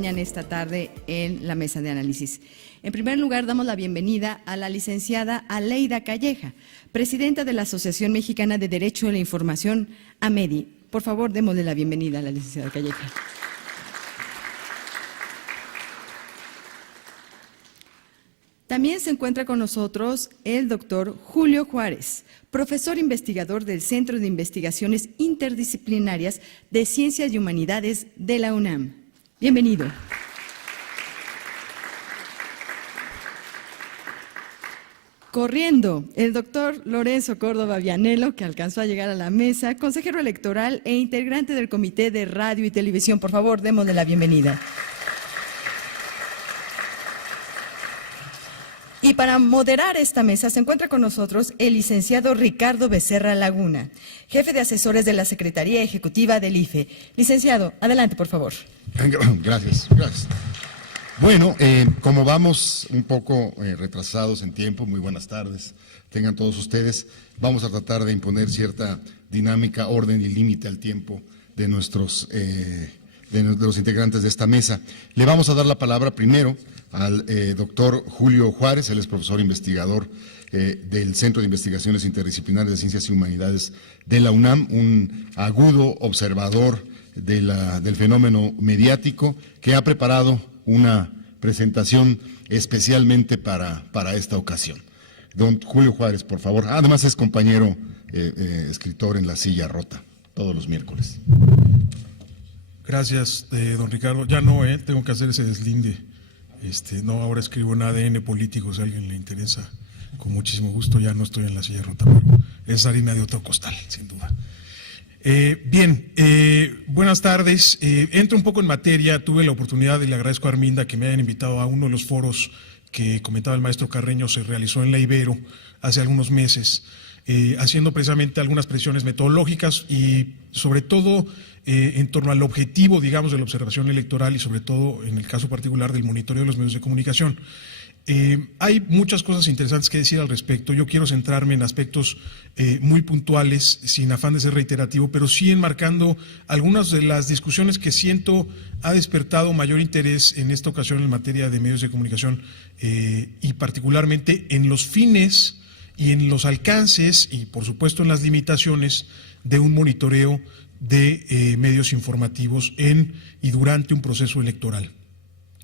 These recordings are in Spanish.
Esta tarde en la mesa de análisis. En primer lugar, damos la bienvenida a la licenciada Aleida Calleja, presidenta de la Asociación Mexicana de Derecho a la Información, AMEDI. Por favor, démosle la bienvenida a la licenciada Calleja. También se encuentra con nosotros el doctor Julio Juárez, profesor investigador del Centro de Investigaciones Interdisciplinarias de Ciencias y Humanidades de la UNAM. Bienvenido. Corriendo, el doctor Lorenzo Córdoba Vianello, que alcanzó a llegar a la mesa, consejero electoral e integrante del Comité de Radio y Televisión. Por favor, démosle la bienvenida. Y para moderar esta mesa se encuentra con nosotros el licenciado Ricardo Becerra Laguna, jefe de asesores de la Secretaría Ejecutiva del IFE. Licenciado, adelante, por favor. Gracias. Bueno, como vamos un poco retrasados en tiempo, muy buenas tardes, tengan todos ustedes. Vamos a tratar de imponer cierta dinámica, orden y límite al tiempo de los integrantes de esta mesa. Le vamos a dar la palabra primero al doctor Julio Juárez. Él es profesor investigador del Centro de Investigaciones Interdisciplinarias de Ciencias y Humanidades de la UNAM, un agudo observador del fenómeno mediático, que ha preparado una presentación especialmente para esta ocasión. Don Julio Juárez, por favor. Además es compañero escritor en La Silla Rota, todos los miércoles. Gracias, don Ricardo. Ya no, tengo que hacer ese deslinde. No, ahora escribo en ADN Político, si a alguien le interesa, con muchísimo gusto. Ya no estoy en La Silla Rota, pero es harina de otro costal, sin duda. Buenas tardes. Entro un poco en materia. Tuve la oportunidad, y le agradezco a Arminda que me hayan invitado a uno de los foros que comentaba el maestro Carreño, se realizó en la Ibero hace algunos meses, haciendo precisamente algunas precisiones metodológicas y sobre todo en torno al objetivo, digamos, de la observación electoral y sobre todo en el caso particular del monitoreo de los medios de comunicación. Hay muchas cosas interesantes que decir al respecto. Yo quiero centrarme en aspectos muy puntuales, sin afán de ser reiterativo, pero sí enmarcando algunas de las discusiones que siento ha despertado mayor interés en esta ocasión en materia de medios de comunicación y particularmente en los fines y en los alcances y por supuesto en las limitaciones de un monitoreo de medios informativos en y durante un proceso electoral.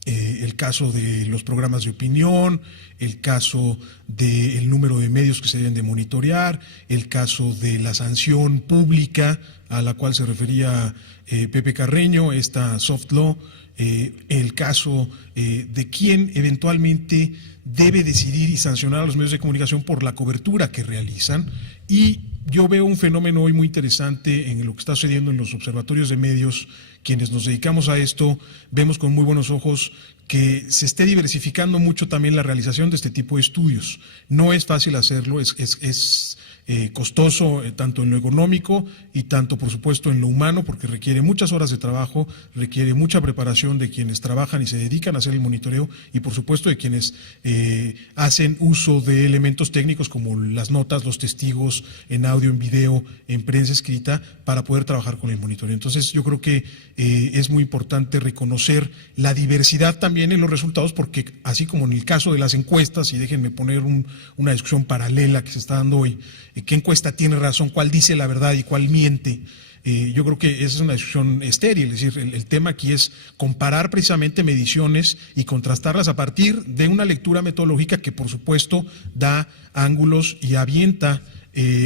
El caso de los programas de opinión, el caso del número de medios que se deben de monitorear, el caso de la sanción pública a la cual se refería Pepe Carreño, esta soft law, el caso de quién eventualmente debe decidir y sancionar a los medios de comunicación por la cobertura que realizan. Y yo veo un fenómeno hoy muy interesante en lo que está sucediendo en los observatorios de medios. Quienes nos dedicamos a esto vemos con muy buenos ojos que se esté diversificando mucho también la realización de este tipo de estudios. No es fácil hacerlo, es costoso tanto en lo económico y tanto por supuesto en lo humano, porque requiere muchas horas de trabajo, requiere mucha preparación de quienes trabajan y se dedican a hacer el monitoreo y por supuesto de quienes hacen uso de elementos técnicos como las notas, los testigos en audio, en video, en prensa escrita para poder trabajar con el monitoreo. Entonces yo creo que es muy importante reconocer la diversidad también en los resultados, porque así como en el caso de las encuestas, y déjenme poner una discusión paralela que se está dando hoy, ¿qué encuesta tiene razón, cuál dice la verdad y cuál miente? Yo creo que esa es una discusión estéril, es decir, el tema aquí es comparar precisamente mediciones y contrastarlas a partir de una lectura metodológica que por supuesto da ángulos y avienta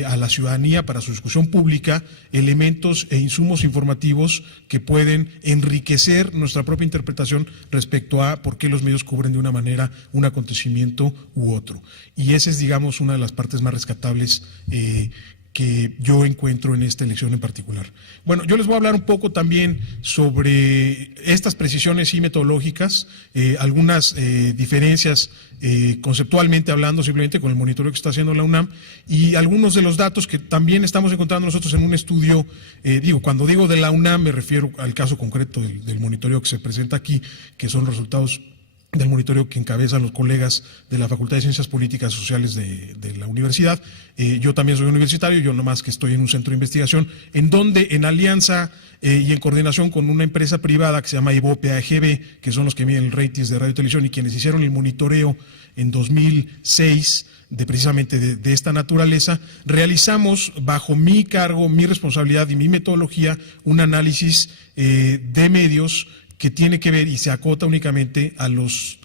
a la ciudadanía para su discusión pública elementos e insumos informativos que pueden enriquecer nuestra propia interpretación respecto a por qué los medios cubren de una manera un acontecimiento u otro. Y esa es, digamos, una de las partes más rescatables que yo encuentro en esta elección en particular. Bueno, yo les voy a hablar un poco también sobre estas precisiones y metodológicas, algunas diferencias conceptualmente hablando simplemente con el monitoreo que está haciendo la UNAM y algunos de los datos que también estamos encontrando nosotros en un estudio, cuando digo de la UNAM me refiero al caso concreto del monitoreo que se presenta aquí, que son resultados del monitoreo que encabezan los colegas de la Facultad de Ciencias Políticas y Sociales de la universidad. Yo también soy universitario, yo nomás que estoy en un centro de investigación, en donde en alianza y en coordinación con una empresa privada que se llama Ibope AGB, que son los que miden el ratings de radio y televisión y quienes hicieron el monitoreo en 2006 precisamente de esta naturaleza, realizamos bajo mi cargo, mi responsabilidad y mi metodología un análisis de medios que tiene que ver y se acota únicamente a los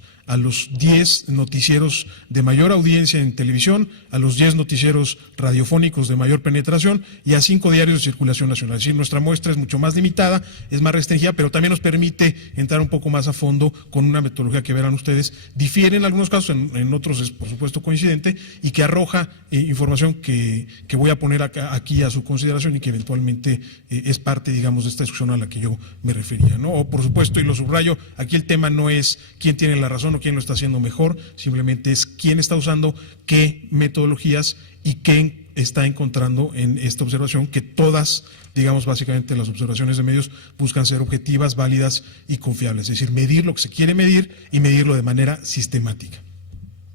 10 noticieros de mayor audiencia en televisión, a los 10 noticieros radiofónicos de mayor penetración y a 5 diarios de circulación nacional. Es decir, nuestra muestra es mucho más limitada, es más restringida, pero también nos permite entrar un poco más a fondo con una metodología que verán ustedes. Difiere en algunos casos, en otros es por supuesto coincidente y que arroja información que voy a poner aquí a su consideración y que eventualmente es parte, digamos, de esta discusión a la que yo me refería, ¿no? O por supuesto, y lo subrayo, aquí el tema no es quién tiene la razón o quién lo está haciendo mejor, simplemente es quién está usando qué metodologías y qué está encontrando en esta observación, que todas, digamos, básicamente las observaciones de medios buscan ser objetivas, válidas y confiables, es decir, medir lo que se quiere medir y medirlo de manera sistemática.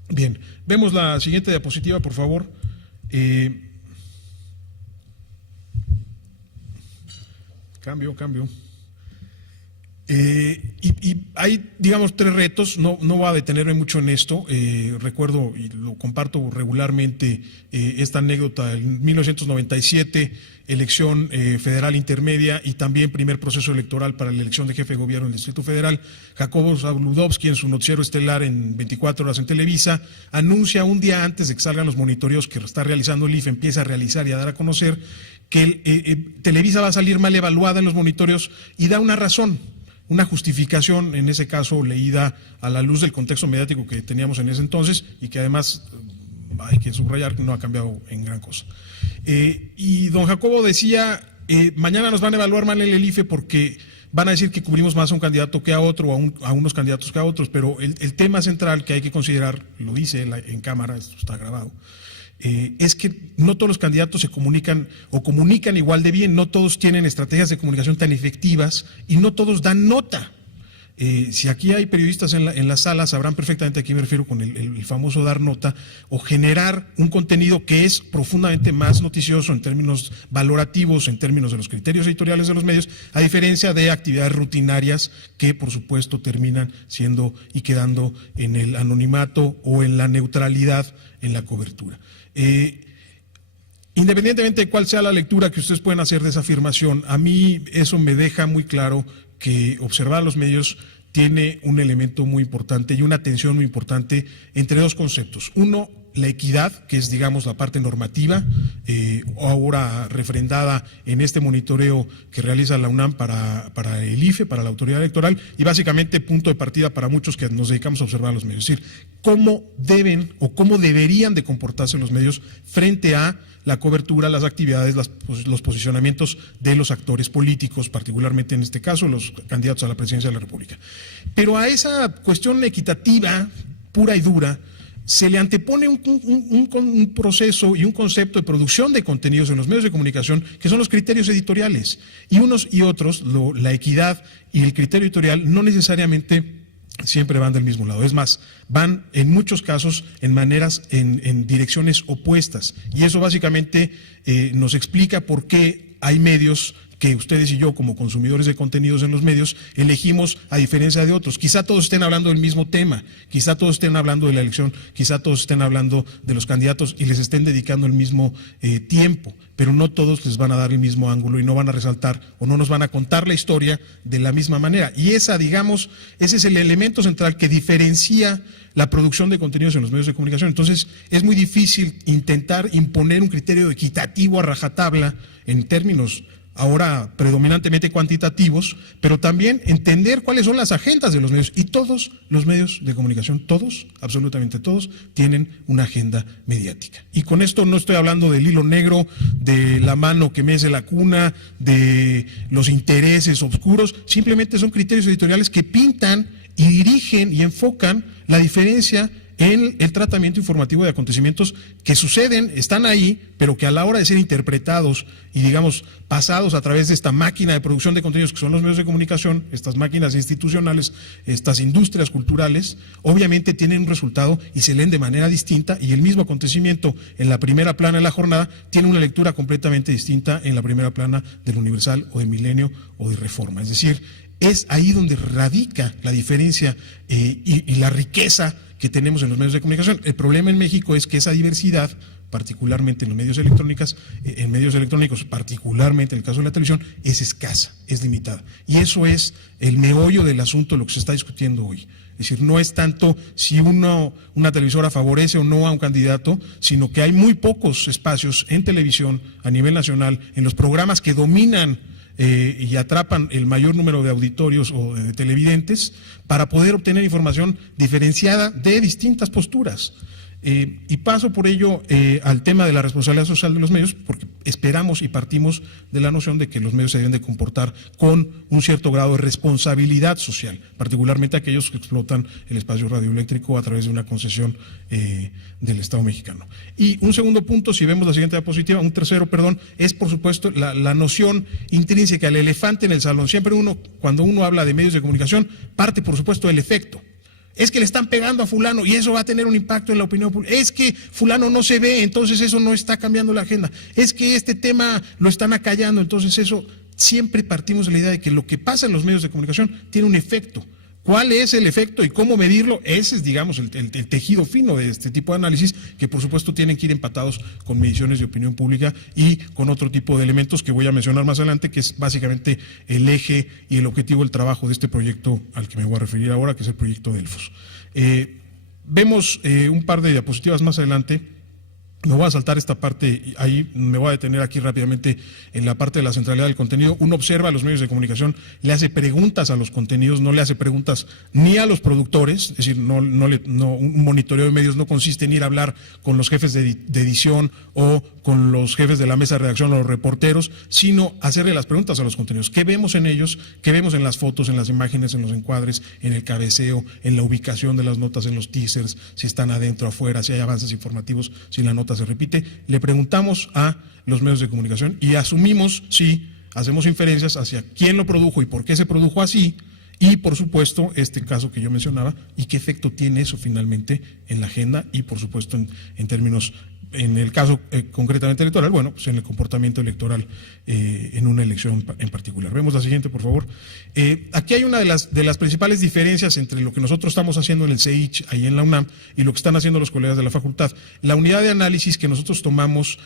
Bien, vemos la siguiente diapositiva, por favor. Cambio. Y hay, digamos, 3 retos, no voy a detenerme mucho en esto, recuerdo y lo comparto regularmente esta anécdota, en 1997, elección federal intermedia y también primer proceso electoral para la elección de jefe de gobierno en el Distrito Federal. Jacobo Zabludovsky, en su noticiero estelar en 24 horas en Televisa, anuncia un día antes de que salgan los monitoreos que está realizando el IFE, empieza a realizar y a dar a conocer que Televisa va a salir mal evaluada en los monitoreos y da una razón. Una justificación, en ese caso, leída a la luz del contexto mediático que teníamos en ese entonces y que además hay que subrayar que no ha cambiado en gran cosa. Y don Jacobo decía, mañana nos van a evaluar mal en el IFE porque van a decir que cubrimos más a un candidato que a otro, o a unos candidatos que a otros, pero el tema central que hay que considerar, lo dice en cámara, esto está grabado, es que no todos los candidatos se comunican o comunican igual de bien, no todos tienen estrategias de comunicación tan efectivas y no todos dan nota. Si aquí hay periodistas en la sala, sabrán perfectamente a qué me refiero con el famoso dar nota o generar un contenido que es profundamente más noticioso en términos valorativos, en términos de los criterios editoriales de los medios, a diferencia de actividades rutinarias que, por supuesto, terminan siendo y quedando en el anonimato o en la neutralidad en la cobertura. Independientemente de cuál sea la lectura que ustedes pueden hacer de esa afirmación, a mí eso me deja muy claro que observar los medios tiene un elemento muy importante y una tensión muy importante entre 2 conceptos. Uno, la equidad, que es, digamos, la parte normativa, ahora refrendada en este monitoreo que realiza la UNAM para el IFE, para la autoridad electoral, y básicamente punto de partida para muchos que nos dedicamos a observar los medios. Es decir, cómo deben o cómo deberían de comportarse los medios frente a la cobertura, las actividades, los posicionamientos de los actores políticos, particularmente en este caso los candidatos a la presidencia de la República. Pero a esa cuestión equitativa, pura y dura, se le antepone un proceso y un concepto de producción de contenidos en los medios de comunicación que son los criterios editoriales. Y unos y otros, la equidad y el criterio editorial no necesariamente siempre van del mismo lado. Es más, van en muchos casos en direcciones opuestas. Y eso básicamente nos explica por qué hay medios que ustedes y yo, como consumidores de contenidos en los medios, elegimos a diferencia de otros. Quizá todos estén hablando del mismo tema, quizá todos estén hablando de la elección, quizá todos estén hablando de los candidatos y les estén dedicando el mismo tiempo, pero no todos les van a dar el mismo ángulo y no van a resaltar o no nos van a contar la historia de la misma manera. Y ese es el elemento central que diferencia la producción de contenidos en los medios de comunicación. Entonces, es muy difícil intentar imponer un criterio equitativo a rajatabla en términos ahora predominantemente cuantitativos, pero también entender cuáles son las agendas de los medios. Y todos los medios de comunicación, todos, absolutamente todos, tienen una agenda mediática. Y con esto no estoy hablando del hilo negro, de la mano que mece la cuna, de los intereses oscuros, simplemente son criterios editoriales que pintan y dirigen y enfocan la diferencia en el tratamiento informativo de acontecimientos que suceden, están ahí, pero que a la hora de ser interpretados y, digamos, pasados a través de esta máquina de producción de contenidos que son los medios de comunicación, estas máquinas institucionales, estas industrias culturales, obviamente tienen un resultado y se leen de manera distinta, y el mismo acontecimiento en la primera plana de la jornada tiene una lectura completamente distinta en la primera plana del Universal o de Milenio o de Reforma. Es decir, es ahí donde radica la diferencia y la riqueza que tenemos en los medios de comunicación. El problema en México es que esa diversidad, particularmente en los medios electrónicos, particularmente en el caso de la televisión, es escasa, es limitada. Y eso es el meollo del asunto de lo que se está discutiendo hoy. Es decir, no es tanto si una televisora favorece o no a un candidato, sino que hay muy pocos espacios en televisión a nivel nacional, en los programas que dominan y atrapan el mayor número de auditorios o de televidentes, para poder obtener información diferenciada de distintas posturas. Y paso por ello al tema de la responsabilidad social de los medios, porque esperamos y partimos de la noción de que los medios se deben de comportar con un cierto grado de responsabilidad social, particularmente aquellos que explotan el espacio radioeléctrico a través de una concesión del Estado mexicano. Y un segundo punto, si vemos la siguiente diapositiva, un tercero, perdón, es por supuesto la noción intrínseca, el elefante en el salón. Siempre cuando uno habla de medios de comunicación, parte por supuesto del efecto. Es que le están pegando a fulano y eso va a tener un impacto en la opinión pública. Es que fulano no se ve, entonces eso no está cambiando la agenda. Es que este tema lo están acallando, entonces eso. Siempre partimos de la idea de que lo que pasa en los medios de comunicación tiene un efecto. ¿Cuál es el efecto y cómo medirlo? Ese es, digamos, el tejido fino de este tipo de análisis, que por supuesto tienen que ir empatados con mediciones de opinión pública y con otro tipo de elementos que voy a mencionar más adelante, que es básicamente el eje y el objetivo del trabajo de este proyecto al que me voy a referir ahora, que es el proyecto Delfos. Vemos un par de diapositivas más adelante. Me voy a saltar esta parte, ahí me voy a detener aquí rápidamente en la parte de la centralidad del contenido. Uno observa a los medios de comunicación, le hace preguntas a los contenidos, no le hace preguntas ni a los productores, es decir, un monitoreo de medios no consiste en ir a hablar con los jefes de edición o con los jefes de la mesa de redacción o los reporteros, sino hacerle las preguntas a los contenidos. ¿Qué vemos en ellos? ¿Qué vemos en las fotos, en las imágenes, en los encuadres, en el cabeceo, en la ubicación de las notas, en los teasers, si están adentro, afuera, si hay avances informativos, si la nota se repite? Le preguntamos a los medios de comunicación y asumimos, sí, hacemos inferencias hacia quién lo produjo y por qué se produjo así, y por supuesto este caso que yo mencionaba y qué efecto tiene eso finalmente en la agenda y por supuesto en términos, en el caso concretamente electoral, bueno, pues en el comportamiento electoral en una elección en particular. Vemos la siguiente, por favor. Aquí hay una de las principales diferencias entre lo que nosotros estamos haciendo en el CEICH, ahí en la UNAM, y lo que están haciendo los colegas de la facultad. La unidad de análisis que nosotros tomamos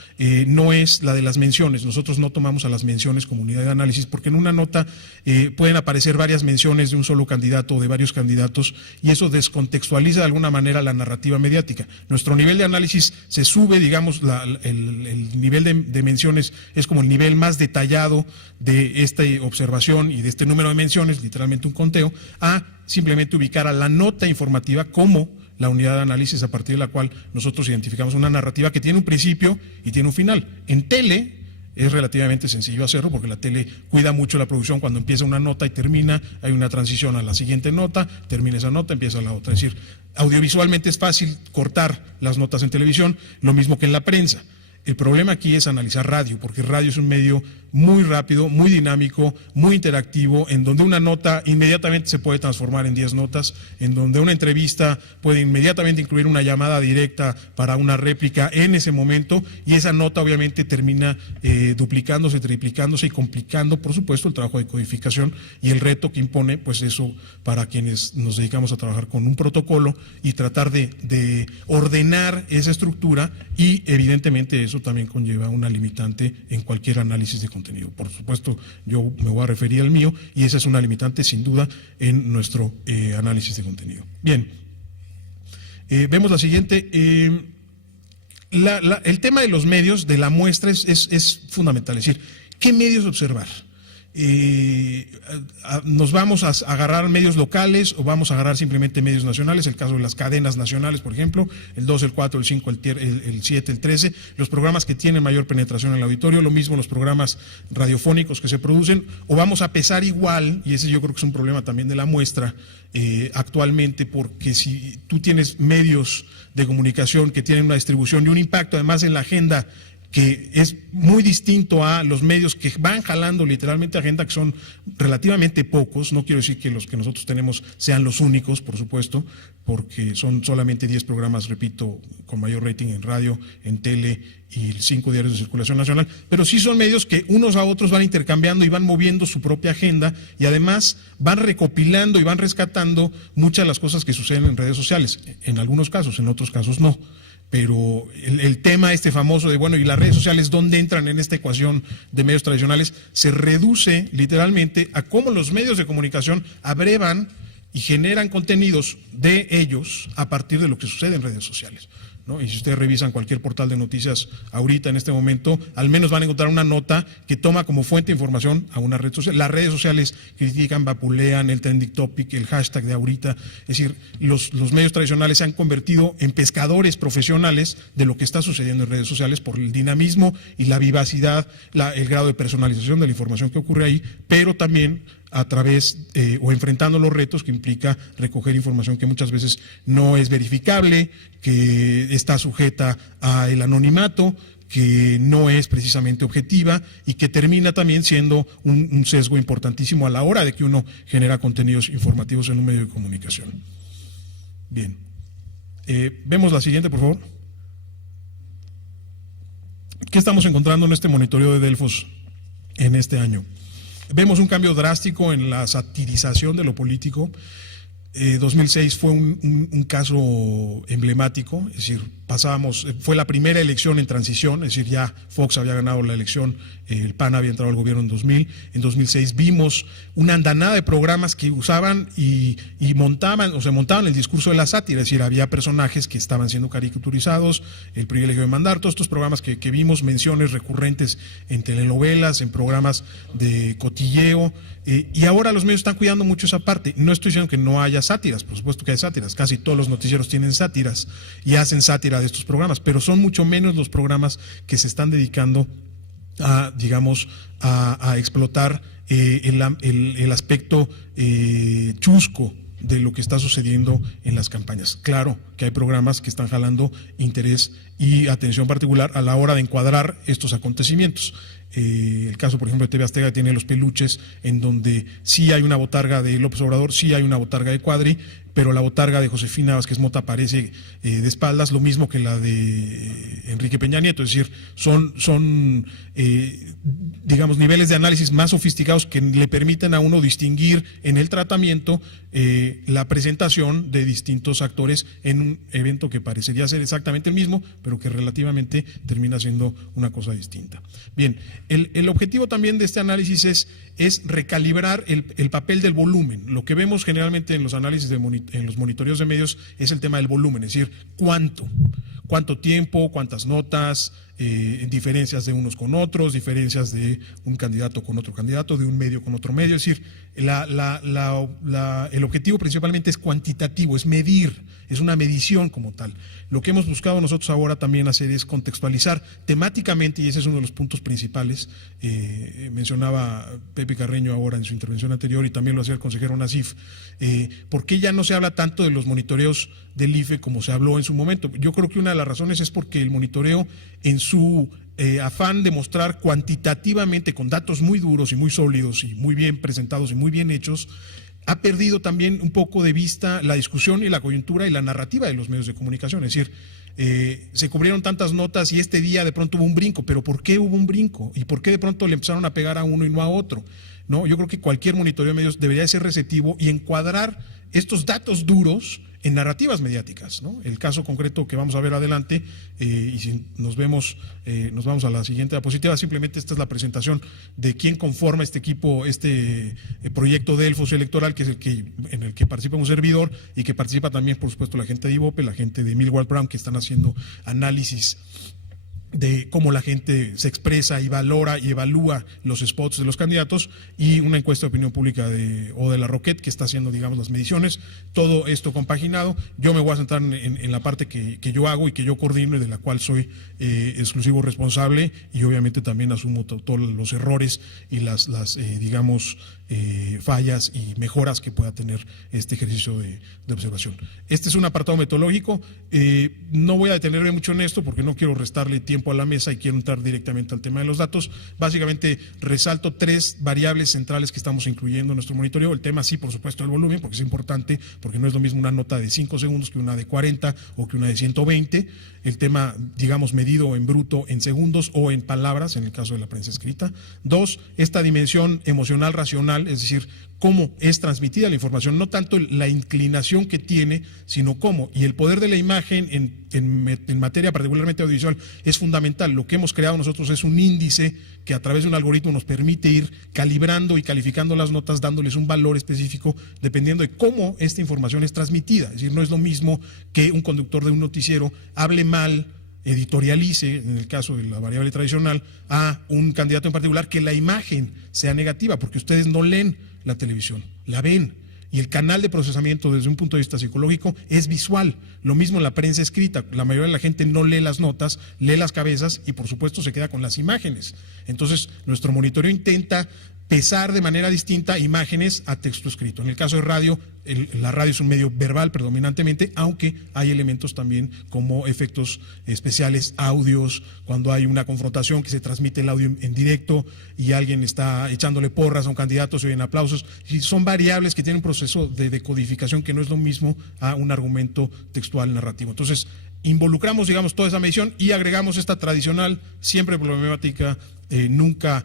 no es la de las menciones. Nosotros no tomamos a las menciones como unidad de análisis, porque en una nota pueden aparecer varias menciones de un solo candidato o de varios candidatos, y eso descontextualiza de alguna manera la narrativa mediática. Nuestro nivel de análisis se sube, digamos, el nivel de menciones es como el nivel más detallado de esta observación y de este número de menciones, literalmente un conteo, a simplemente ubicar a la nota informativa como la unidad de análisis a partir de la cual nosotros identificamos una narrativa que tiene un principio y tiene un final. En tele es relativamente sencillo hacerlo porque la tele cuida mucho la producción. Cuando empieza una nota y termina, hay una transición a la siguiente nota, termina esa nota, empieza la otra. Es decir, audiovisualmente es fácil cortar las notas en televisión, lo mismo que en la prensa. El problema aquí es analizar radio, porque radio es un medio muy rápido, muy dinámico, muy interactivo, en donde una nota inmediatamente se puede transformar en 10 notas, en donde una entrevista puede inmediatamente incluir una llamada directa para una réplica en ese momento, y esa nota obviamente termina duplicándose, triplicándose y complicando, por supuesto, el trabajo de codificación y el reto que impone, pues eso, para quienes nos dedicamos a trabajar con un protocolo y tratar de ordenar esa estructura, y evidentemente eso también conlleva una limitante en cualquier análisis de contenido. Por supuesto, yo me voy a referir al mío, y esa es una limitante sin duda en nuestro análisis de contenido. Bien, vemos la siguiente. El tema de los medios, de la muestra, es fundamental. Es decir, ¿qué medios observar? nos vamos a agarrar medios locales o vamos a agarrar simplemente medios nacionales, el caso de las cadenas nacionales, por ejemplo, el 2, el 4, el 5, el 7, el 13, los programas que tienen mayor penetración en el auditorio, lo mismo los programas radiofónicos que se producen, o vamos a pesar igual, y ese yo creo que es un problema también de la muestra actualmente, porque si tú tienes medios de comunicación que tienen una distribución y un impacto además en la agenda que es muy distinto a los medios que van jalando literalmente agenda, que son relativamente pocos. No quiero decir que los que nosotros tenemos sean los únicos, por supuesto, porque son solamente 10 programas, repito, con mayor rating en radio, en tele y 5 diarios de circulación nacional, pero sí son medios que unos a otros van intercambiando y van moviendo su propia agenda y además van recopilando y van rescatando muchas de las cosas que suceden en redes sociales, en algunos casos, en otros casos no. Pero el tema famoso de, bueno, ¿y las redes sociales dónde entran en esta ecuación de medios tradicionales? Se reduce literalmente a cómo los medios de comunicación abrevan y generan contenidos de ellos a partir de lo que sucede en redes sociales, ¿no? Y si ustedes revisan cualquier portal de noticias ahorita, en este momento, al menos van a encontrar una nota que toma como fuente de información a una red social. Las redes sociales critican, vapulean el trending topic, el hashtag de ahorita. Es decir, los medios tradicionales se han convertido en pescadores profesionales de lo que está sucediendo en redes sociales por el dinamismo y la vivacidad, el grado de personalización de la información que ocurre ahí, pero también a través o enfrentando los retos que implica recoger información que muchas veces no es verificable, que está sujeta al anonimato, que no es precisamente objetiva y que termina también siendo un sesgo importantísimo a la hora de que uno genera contenidos informativos en un medio de comunicación. Bien. Vemos la siguiente, por favor. ¿Qué estamos encontrando en este monitoreo de Delfos en este año? Vemos un cambio drástico en la satirización de lo político. 2006 fue un caso emblemático, es decir, fue la primera elección en transición, es decir, ya Fox había ganado la elección, el PAN había entrado al gobierno en 2000, en 2006 vimos una andanada de programas que usaban y montaban, o se montaban el discurso de la sátira, es decir, había personajes que estaban siendo caricaturizados, el privilegio de mandar, todos estos programas que vimos, menciones recurrentes en telenovelas, en programas de cotilleo, y ahora los medios están cuidando mucho esa parte. No estoy diciendo que no haya sátiras, por supuesto que hay sátiras, casi todos los noticieros tienen sátiras y hacen sátira de estos programas, pero son mucho menos los programas que se están dedicando a, digamos, a explotar el aspecto chusco de lo que está sucediendo en las campañas. Claro que hay programas que están jalando interés y atención particular a la hora de encuadrar estos acontecimientos. El caso, por ejemplo, de TV Azteca tiene Los Peluches, en donde sí hay una botarga de López Obrador, sí hay una botarga de Cuadri, pero la botarga de Josefina Vázquez Mota aparece de espaldas, lo mismo que la de Enrique Peña Nieto, es decir, son digamos, niveles de análisis más sofisticados que le permiten a uno distinguir en el tratamiento la presentación de distintos actores en un evento que parecería ser exactamente el mismo, pero que relativamente termina siendo una cosa distinta. Bien, el objetivo también de este análisis es recalibrar el papel del volumen. Lo que vemos generalmente en los análisis, en los monitoreos de medios, es el tema del volumen, es decir, cuánto tiempo, cuántas notas, diferencias de unos con otros, diferencias de un candidato con otro candidato, de un medio con otro medio. Es decir, el objetivo principalmente es cuantitativo, es medir, es una medición como tal. Lo que hemos buscado nosotros ahora también hacer es contextualizar temáticamente, y ese es uno de los puntos principales. Mencionaba Pepe Carreño ahora en su intervención anterior, y también lo hacía el consejero Nasif, ¿por qué ya no se habla tanto de los monitoreos del IFE como se habló en su momento? Yo creo que una de las razones es porque el monitoreo, en su afán de mostrar cuantitativamente, con datos muy duros y muy sólidos y muy bien presentados y muy bien hechos, ha perdido también un poco de vista la discusión y la coyuntura y la narrativa de los medios de comunicación. Es decir, se cubrieron tantas notas y este día de pronto hubo un brinco, pero ¿por qué hubo un brinco? ¿Y por qué de pronto le empezaron a pegar a uno y no a otro? ¿No? Yo creo que cualquier monitoreo de medios debería ser receptivo y encuadrar estos datos duros en narrativas mediáticas, ¿no? El caso concreto que vamos a ver adelante, y si nos vamos a la siguiente diapositiva, simplemente esta es la presentación de quién conforma este equipo, proyecto Delfos electoral, que es en el que participa un servidor y que participa también, por supuesto, la gente de IVOPE, la gente de Millward Brown, que están haciendo análisis de cómo la gente se expresa y valora y evalúa los spots de los candidatos, y una encuesta de opinión pública de la Roquette, que está haciendo, digamos, las mediciones. Todo esto compaginado. Yo me voy a centrar en la parte que yo hago y que yo coordino y de la cual soy exclusivo responsable, y obviamente también asumo todos los errores y las digamos, fallas y mejoras que pueda tener este ejercicio de observación. Este es un apartado metodológico. No voy a detenerme mucho en esto porque no quiero restarle tiempo a la mesa y quiero entrar directamente al tema de los datos. Básicamente resalto 3 variables centrales que estamos incluyendo en nuestro monitoreo. El tema, sí, por supuesto, el volumen, porque es importante, porque no es lo mismo una nota de 5 segundos que una de 40 o que una de 120. El tema, digamos, medido en bruto en segundos o en palabras, en el caso de la prensa escrita. 2, esta dimensión emocional racional, es decir, cómo es transmitida la información, no tanto la inclinación que tiene, sino cómo. Y el poder de la imagen en materia particularmente audiovisual es fundamental. Lo que hemos creado nosotros es un índice que a través de un algoritmo nos permite ir calibrando y calificando las notas, dándoles un valor específico dependiendo de cómo esta información es transmitida. Es decir, no es lo mismo que un conductor de un noticiero hable mal, editorialice, en el caso de la variable tradicional, a un candidato en particular, que la imagen sea negativa, porque ustedes no leen la televisión, la ven. Y el canal de procesamiento desde un punto de vista psicológico es visual. Lo mismo en la prensa escrita. La mayoría de la gente no lee las notas, lee las cabezas y por supuesto se queda con las imágenes. Entonces, nuestro monitoreo intenta pesar de manera distinta imágenes a texto escrito. En el caso de radio, la radio es un medio verbal predominantemente, aunque hay elementos también como efectos especiales, audios, cuando hay una confrontación que se transmite el audio en directo y alguien está echándole porras a un candidato, se oyen aplausos. Y son variables que tienen un proceso de decodificación que no es lo mismo a un argumento textual narrativo. Entonces, involucramos, digamos, toda esa medición y agregamos esta tradicional, siempre problemática, nunca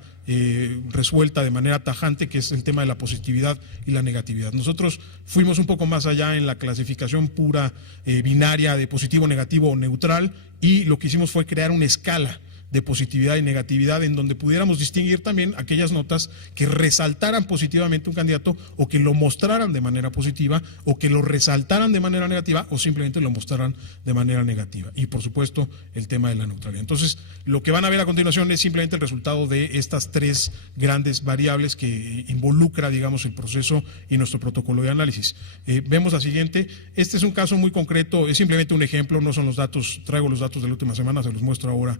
resuelta de manera tajante, que es el tema de la positividad y la negatividad. Nosotros fuimos un poco más allá en la clasificación pura binaria de positivo, negativo o neutral, y lo que hicimos fue crear una escala de positividad y negatividad en donde pudiéramos distinguir también aquellas notas que resaltaran positivamente un candidato o que lo mostraran de manera positiva o que lo resaltaran de manera negativa o simplemente lo mostraran de manera negativa. Y por supuesto el tema de la neutralidad. Entonces, lo que van a ver a continuación es simplemente el resultado de estas 3 grandes variables que involucra, digamos, el proceso y nuestro protocolo de análisis. Vemos la siguiente. Este es un caso muy concreto, es simplemente un ejemplo, no son los datos, traigo los datos de la última semana, se los muestro ahora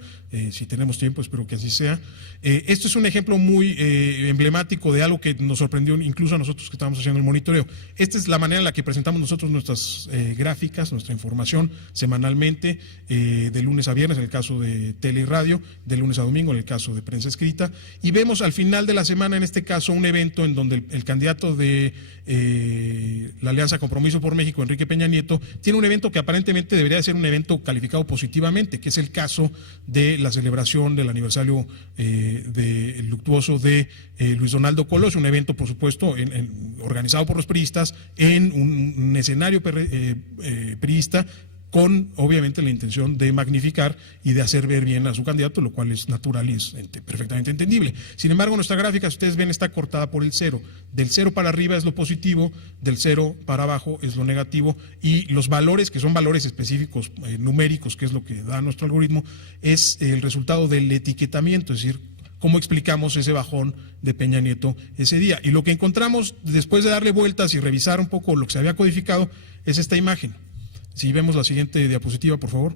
si tenemos tiempo, espero que así sea. Esto es un ejemplo muy emblemático de algo que nos sorprendió incluso a nosotros que estábamos haciendo el monitoreo. Esta es la manera en la que presentamos nosotros nuestras gráficas, nuestra información semanalmente, de lunes a viernes en el caso de tele y radio, de lunes a domingo en el caso de prensa escrita, y vemos al final de la semana, en este caso, un evento en donde el candidato de la Alianza Compromiso por México, Enrique Peña Nieto, tiene un evento que aparentemente debería ser un evento calificado positivamente, que es el caso de la celebración del aniversario luctuoso de Luis Donaldo Colosio, un evento, por supuesto, organizado por los priistas en un escenario priista, con obviamente la intención de magnificar y de hacer ver bien a su candidato, lo cual es natural y es perfectamente entendible. Sin embargo, nuestra gráfica, si ustedes ven, está cortada por el 0. Del 0 para arriba es lo positivo, del 0 para abajo es lo negativo, y los valores, que son valores específicos numéricos, que es lo que da nuestro algoritmo, es el resultado del etiquetamiento, es decir, cómo explicamos ese bajón de Peña Nieto ese día. Y lo que encontramos después de darle vueltas y revisar un poco lo que se había codificado es esta imagen. Si vemos la siguiente diapositiva, por favor.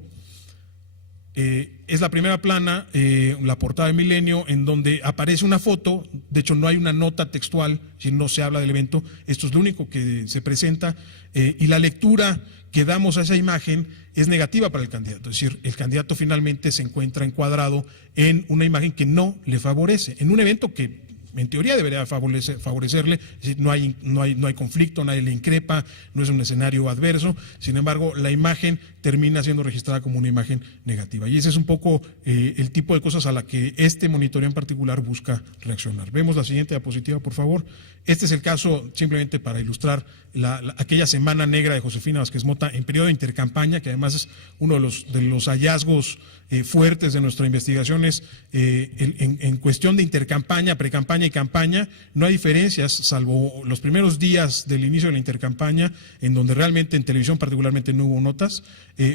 Es la primera plana, la portada de Milenio, en donde aparece una foto. De hecho, no hay una nota textual, si no se habla del evento. Esto es lo único que se presenta, y la lectura que damos a esa imagen es negativa para el candidato. Es decir, el candidato finalmente se encuentra encuadrado en una imagen que no le favorece, en un evento que en teoría debería favorecerle, es decir, no hay conflicto, nadie le increpa, no es un escenario adverso. Sin embargo, la imagen termina siendo registrada como una imagen negativa. Y ese es un poco el tipo de cosas a la que este monitoreo en particular busca reaccionar. Vemos la siguiente diapositiva, por favor. Este es el caso, simplemente para ilustrar aquella semana negra de Josefina Vázquez Mota en periodo de intercampaña, que además es uno de los hallazgos fuertes de nuestra investigación, es en cuestión de intercampaña, precampaña y campaña, no hay diferencias, salvo los primeros días del inicio de la intercampaña, en donde realmente en televisión particularmente no hubo notas.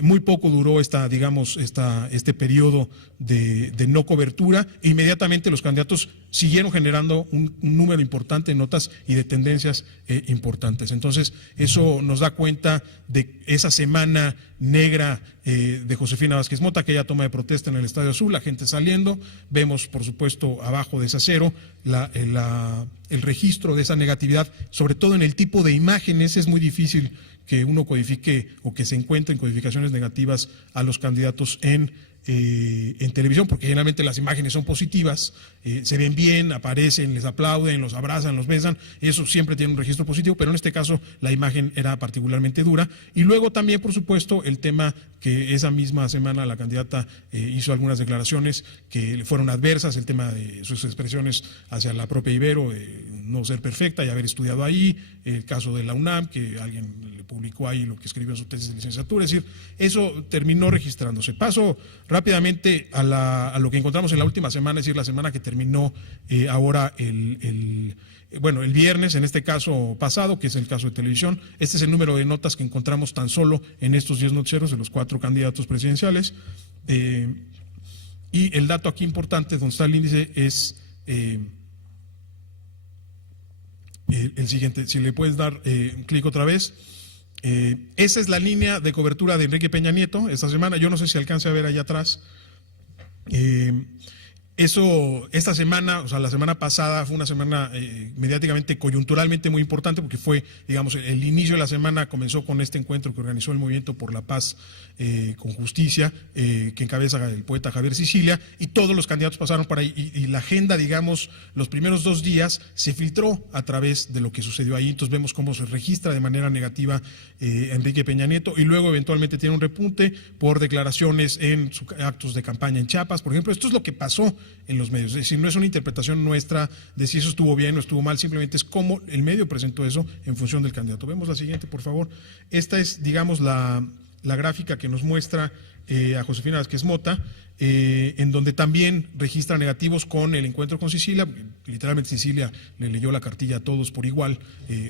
Muy poco duró este periodo de no cobertura. Inmediatamente los candidatos siguieron generando un número importante de notas y de tendencias importantes. Entonces, eso nos da cuenta de esa semana negra de Josefina Vázquez Mota, aquella toma de protesta en el Estadio Azul, la gente saliendo. Vemos, por supuesto, abajo de ese acero el registro de esa negatividad, sobre todo en el tipo de imágenes. Es muy difícil que uno codifique o que se encuentren codificaciones negativas a los candidatos en televisión, porque generalmente las imágenes son positivas, se ven bien, aparecen, les aplauden, los abrazan, los besan, eso siempre tiene un registro positivo, pero en este caso la imagen era particularmente dura. Y luego también, por supuesto, el tema que esa misma semana la candidata hizo algunas declaraciones que fueron adversas, el tema de sus expresiones hacia la propia Ibero, no ser perfecta y haber estudiado ahí, el caso de la UNAM, que alguien le publicó ahí lo que escribió en su tesis de licenciatura, es decir, eso terminó registrándose. Paso rápidamente a lo que encontramos en la última semana, es decir, la semana que terminó ahora el viernes, en este caso pasado, que es el caso de televisión. Este es el número de notas que encontramos tan solo en estos 10 noticieros de los 4 candidatos presidenciales. Y el dato aquí importante, donde está el índice, es el siguiente. Si le puedes dar clic otra vez. Esa es la línea de cobertura de Enrique Peña Nieto esta semana. Yo no sé si alcance a ver allá atrás. Esta semana, o sea, la semana pasada fue una semana mediáticamente, coyunturalmente muy importante, porque fue, digamos, el inicio de la semana comenzó con este encuentro que organizó el Movimiento por la Paz con Justicia, que encabeza el poeta Javier Sicilia, y todos los candidatos pasaron por ahí, y la agenda, digamos, los primeros 2 días se filtró a través de lo que sucedió ahí. Entonces vemos cómo se registra de manera negativa Enrique Peña Nieto, y luego eventualmente tiene un repunte por declaraciones en actos de campaña en Chiapas, por ejemplo. Esto es lo que pasó en los medios, es decir, no es una interpretación nuestra de si eso estuvo bien o estuvo mal, simplemente es cómo el medio presentó eso en función del candidato. Vemos la siguiente, por favor. Esta es, digamos, la gráfica que nos muestra a Josefina Vázquez Mota, en donde también registra negativos con el encuentro con Sicilia. Literalmente Sicilia le leyó la cartilla a todos por igual,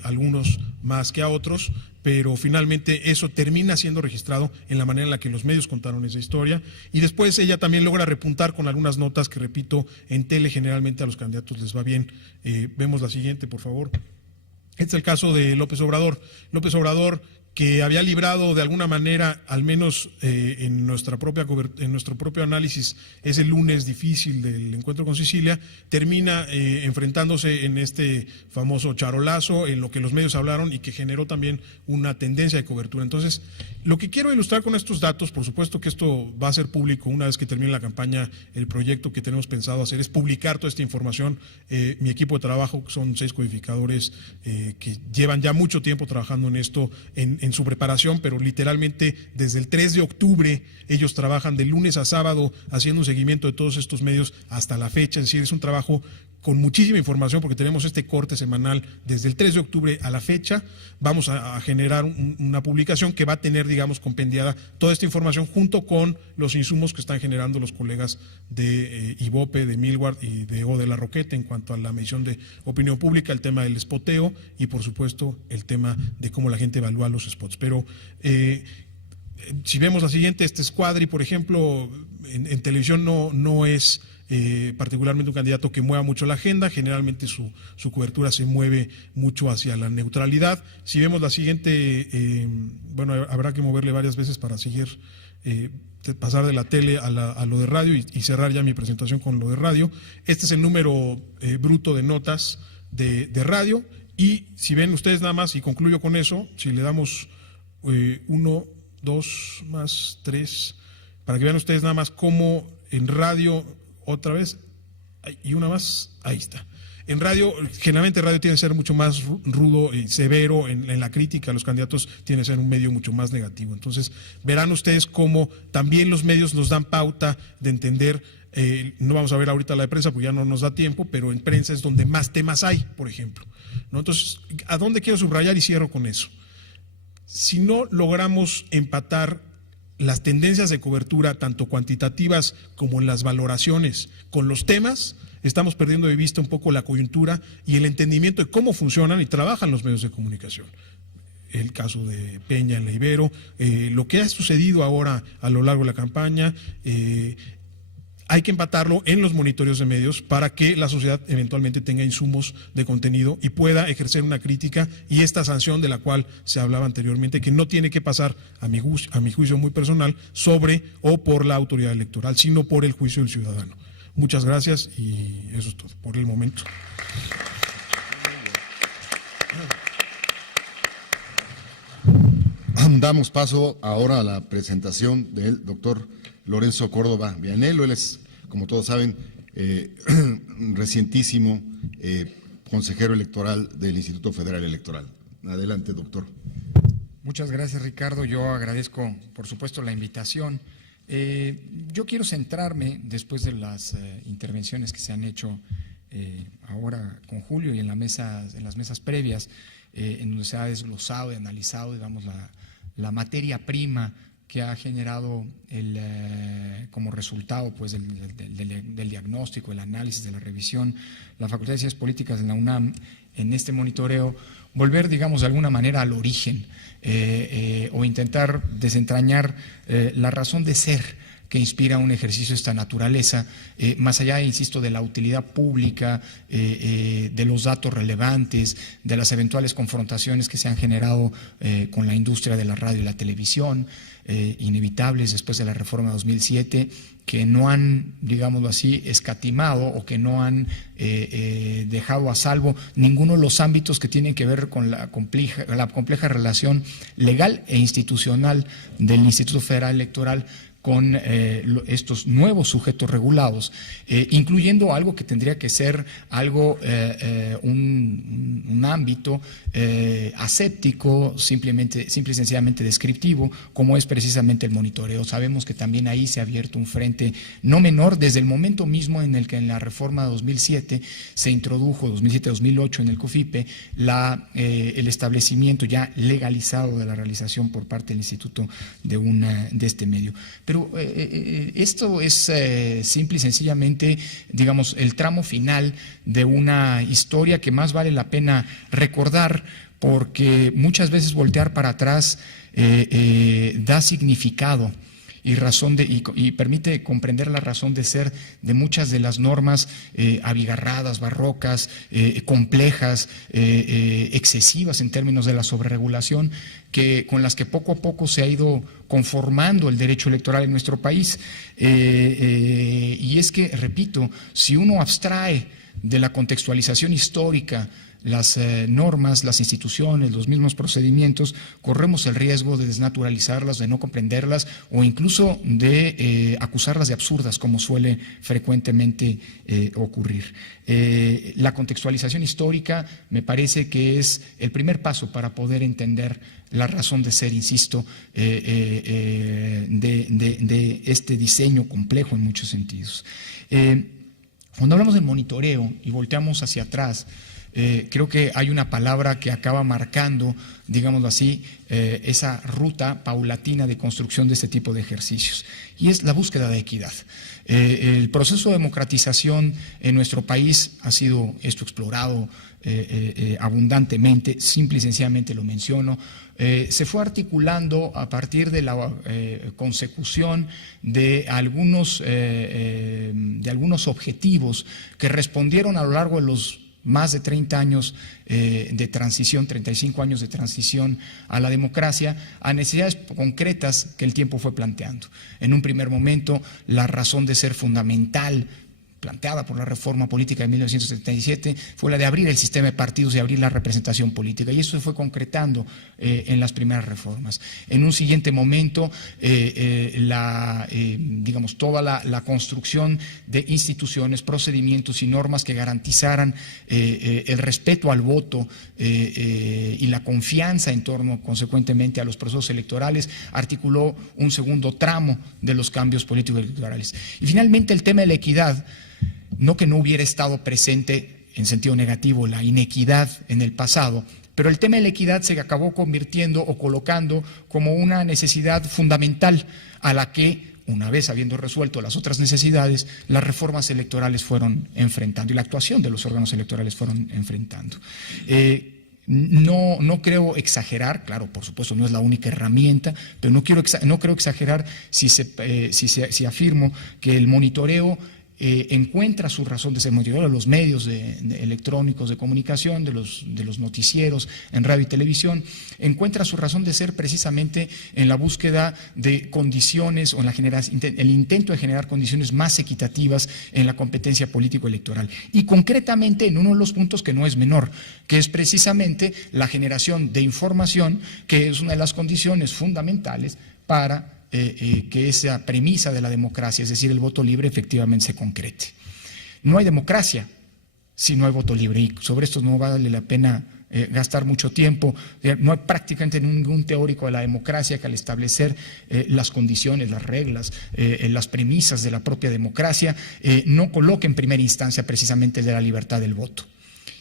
algunos más que a otros, pero finalmente eso termina siendo registrado en la manera en la que los medios contaron esa historia. Y después ella también logra repuntar con algunas notas que, repito, en tele generalmente a los candidatos les va bien. Vemos la siguiente, por favor. Este es el caso de López Obrador. López Obrador, que había librado de alguna manera, al menos en nuestro propio análisis, ese lunes difícil del encuentro con Sicilia, termina enfrentándose en este famoso charolazo, en lo que los medios hablaron y que generó también una tendencia de cobertura. Entonces, lo que quiero ilustrar con estos datos, por supuesto que esto va a ser público una vez que termine la campaña. El proyecto que tenemos pensado hacer es publicar toda esta información. Mi equipo de trabajo, que son 6 codificadores que llevan ya mucho tiempo trabajando en esto, en su preparación, pero literalmente desde el 3 de octubre ellos trabajan de lunes a sábado haciendo un seguimiento de todos estos medios hasta la fecha. Es decir, es un trabajo con muchísima información, porque tenemos este corte semanal desde el 3 de octubre a la fecha. Vamos a generar una publicación que va a tener, digamos, compendiada toda esta información junto con los insumos que están generando los colegas de Ibope, de Milward y de O de la Roqueta en cuanto a la medición de opinión pública, el tema del spoteo y, por supuesto, el tema de cómo la gente evalúa los spots. Pero si vemos la siguiente, este Squadri, por ejemplo, en televisión no es particularmente un candidato que mueva mucho la agenda. Generalmente su cobertura se mueve mucho hacia la neutralidad. Si vemos la siguiente, habrá que moverle varias veces para seguir, pasar de la tele a lo de radio y cerrar ya mi presentación con lo de radio. Este es el número bruto de notas de radio, y si ven ustedes nada más, y concluyo con eso, si le damos 1, 2 más 3, para que vean ustedes nada más cómo en radio, otra vez, y una más, ahí está. En radio, generalmente radio tiene que ser mucho más rudo y severo en la crítica a los candidatos, tiene que ser un medio mucho más negativo. Entonces, verán ustedes cómo también los medios nos dan pauta de entender. No vamos a ver ahorita la de prensa porque ya no nos da tiempo, pero en prensa es donde más temas hay, por ejemplo, ¿no? Entonces, ¿a dónde quiero subrayar y cierro con eso? Si no logramos empatar las tendencias de cobertura, tanto cuantitativas como en las valoraciones, con los temas, estamos perdiendo de vista un poco la coyuntura y el entendimiento de cómo funcionan y trabajan los medios de comunicación. El caso de Peña en la Ibero, lo que ha sucedido ahora a lo largo de la campaña, hay que empatarlo en los monitoreos de medios para que la sociedad eventualmente tenga insumos de contenido y pueda ejercer una crítica, y esta sanción de la cual se hablaba anteriormente, que no tiene que pasar, a mi juicio muy personal, sobre o por la autoridad electoral, sino por el juicio del ciudadano. Muchas gracias y eso es todo por el momento. Damos paso ahora a la presentación del doctor Lorenzo Córdoba Vianello. Él es, como todos saben, recientísimo consejero electoral del Instituto Federal Electoral. Adelante, doctor. Muchas gracias, Ricardo. Yo agradezco, por supuesto, la invitación. Yo quiero centrarme, después de las intervenciones que se han hecho ahora con Julio y en las mesas previas, en donde se ha desglosado y analizado, digamos, la materia prima que ha generado como resultado pues, del diagnóstico, el análisis, de la revisión, la Facultad de Ciencias Políticas de la UNAM, en este monitoreo, volver, digamos, de alguna manera al origen o intentar desentrañar la razón de ser que inspira un ejercicio de esta naturaleza, más allá, insisto, de la utilidad pública, de los datos relevantes, de las eventuales confrontaciones que se han generado con la industria de la radio y la televisión, inevitables después de la reforma de 2007, que no han, digámoslo así, escatimado o que no han dejado a salvo ninguno de los ámbitos que tienen que ver con la compleja relación legal e institucional del Instituto Federal Electoral con estos nuevos sujetos regulados, incluyendo algo que tendría que ser algo, un ámbito aséptico, simple y sencillamente descriptivo, como es precisamente el monitoreo. Sabemos que también ahí se ha abierto un frente no menor desde el momento mismo en el que en la reforma de 2007 se introdujo, 2007-2008 en el COFIPE, el establecimiento ya legalizado de la realización por parte del Instituto de este medio. Pero esto es simple y sencillamente, digamos, el tramo final de una historia que más vale la pena recordar, porque muchas veces voltear para atrás da significado y permite comprender la razón de ser de muchas de las normas abigarradas, barrocas, complejas, excesivas en términos de la sobreregulación, con las que poco a poco se ha ido conformando el derecho electoral en nuestro país. Y es que, repito, si uno abstrae de la contextualización histórica las normas, las instituciones, los mismos procedimientos, corremos el riesgo de desnaturalizarlas, de no comprenderlas o incluso de acusarlas de absurdas, como suele frecuentemente ocurrir. La contextualización histórica me parece que es el primer paso para poder entender la razón de ser, insisto, de este diseño complejo en muchos sentidos. Cuando hablamos de monitoreo y volteamos hacia atrás, creo que hay una palabra que acaba marcando, digámoslo así, esa ruta paulatina de construcción de este tipo de ejercicios, y es la búsqueda de equidad. El proceso de democratización en nuestro país ha sido explorado abundantemente, simple y sencillamente lo menciono. Se fue articulando a partir de la consecución de algunos objetivos que respondieron a lo largo de los más de 30 años de transición, 35 años de transición a la democracia, a necesidades concretas que el tiempo fue planteando. En un primer momento, la razón de ser fundamental planteada por la reforma política de 1977 fue la de abrir el sistema de partidos y abrir la representación política, y eso se fue concretando en las primeras reformas. En un siguiente momento, digamos, toda la construcción de instituciones, procedimientos y normas que garantizaran el respeto al voto y la confianza en torno, consecuentemente, a los procesos electorales, articuló un segundo tramo de los cambios políticos electorales. Y finalmente, el tema de la equidad, no que no hubiera estado presente en sentido negativo la inequidad en el pasado, pero el tema de la equidad se acabó convirtiendo o colocando como una necesidad fundamental a la que una vez habiendo resuelto las otras necesidades, las reformas electorales fueron enfrentando y la actuación de los órganos electorales fueron enfrentando. No creo exagerar, claro, por supuesto no es la única herramienta, pero no creo exagerar si afirmo que el monitoreo encuentra su razón de ser, monitoreo de los medios electrónicos de comunicación, de los noticieros en radio y televisión, encuentra su razón de ser precisamente en la búsqueda de condiciones o en el intento de generar condiciones más equitativas en la competencia político-electoral. Y concretamente en uno de los puntos que no es menor, que es precisamente la generación de información, que es una de las condiciones fundamentales para que esa premisa de la democracia, es decir, el voto libre, efectivamente se concrete. No hay democracia si no hay voto libre, y sobre esto no vale la pena gastar mucho tiempo. No hay prácticamente ningún teórico de la democracia que al establecer las condiciones, las reglas, las premisas de la propia democracia, no coloque en primera instancia precisamente de la libertad del voto.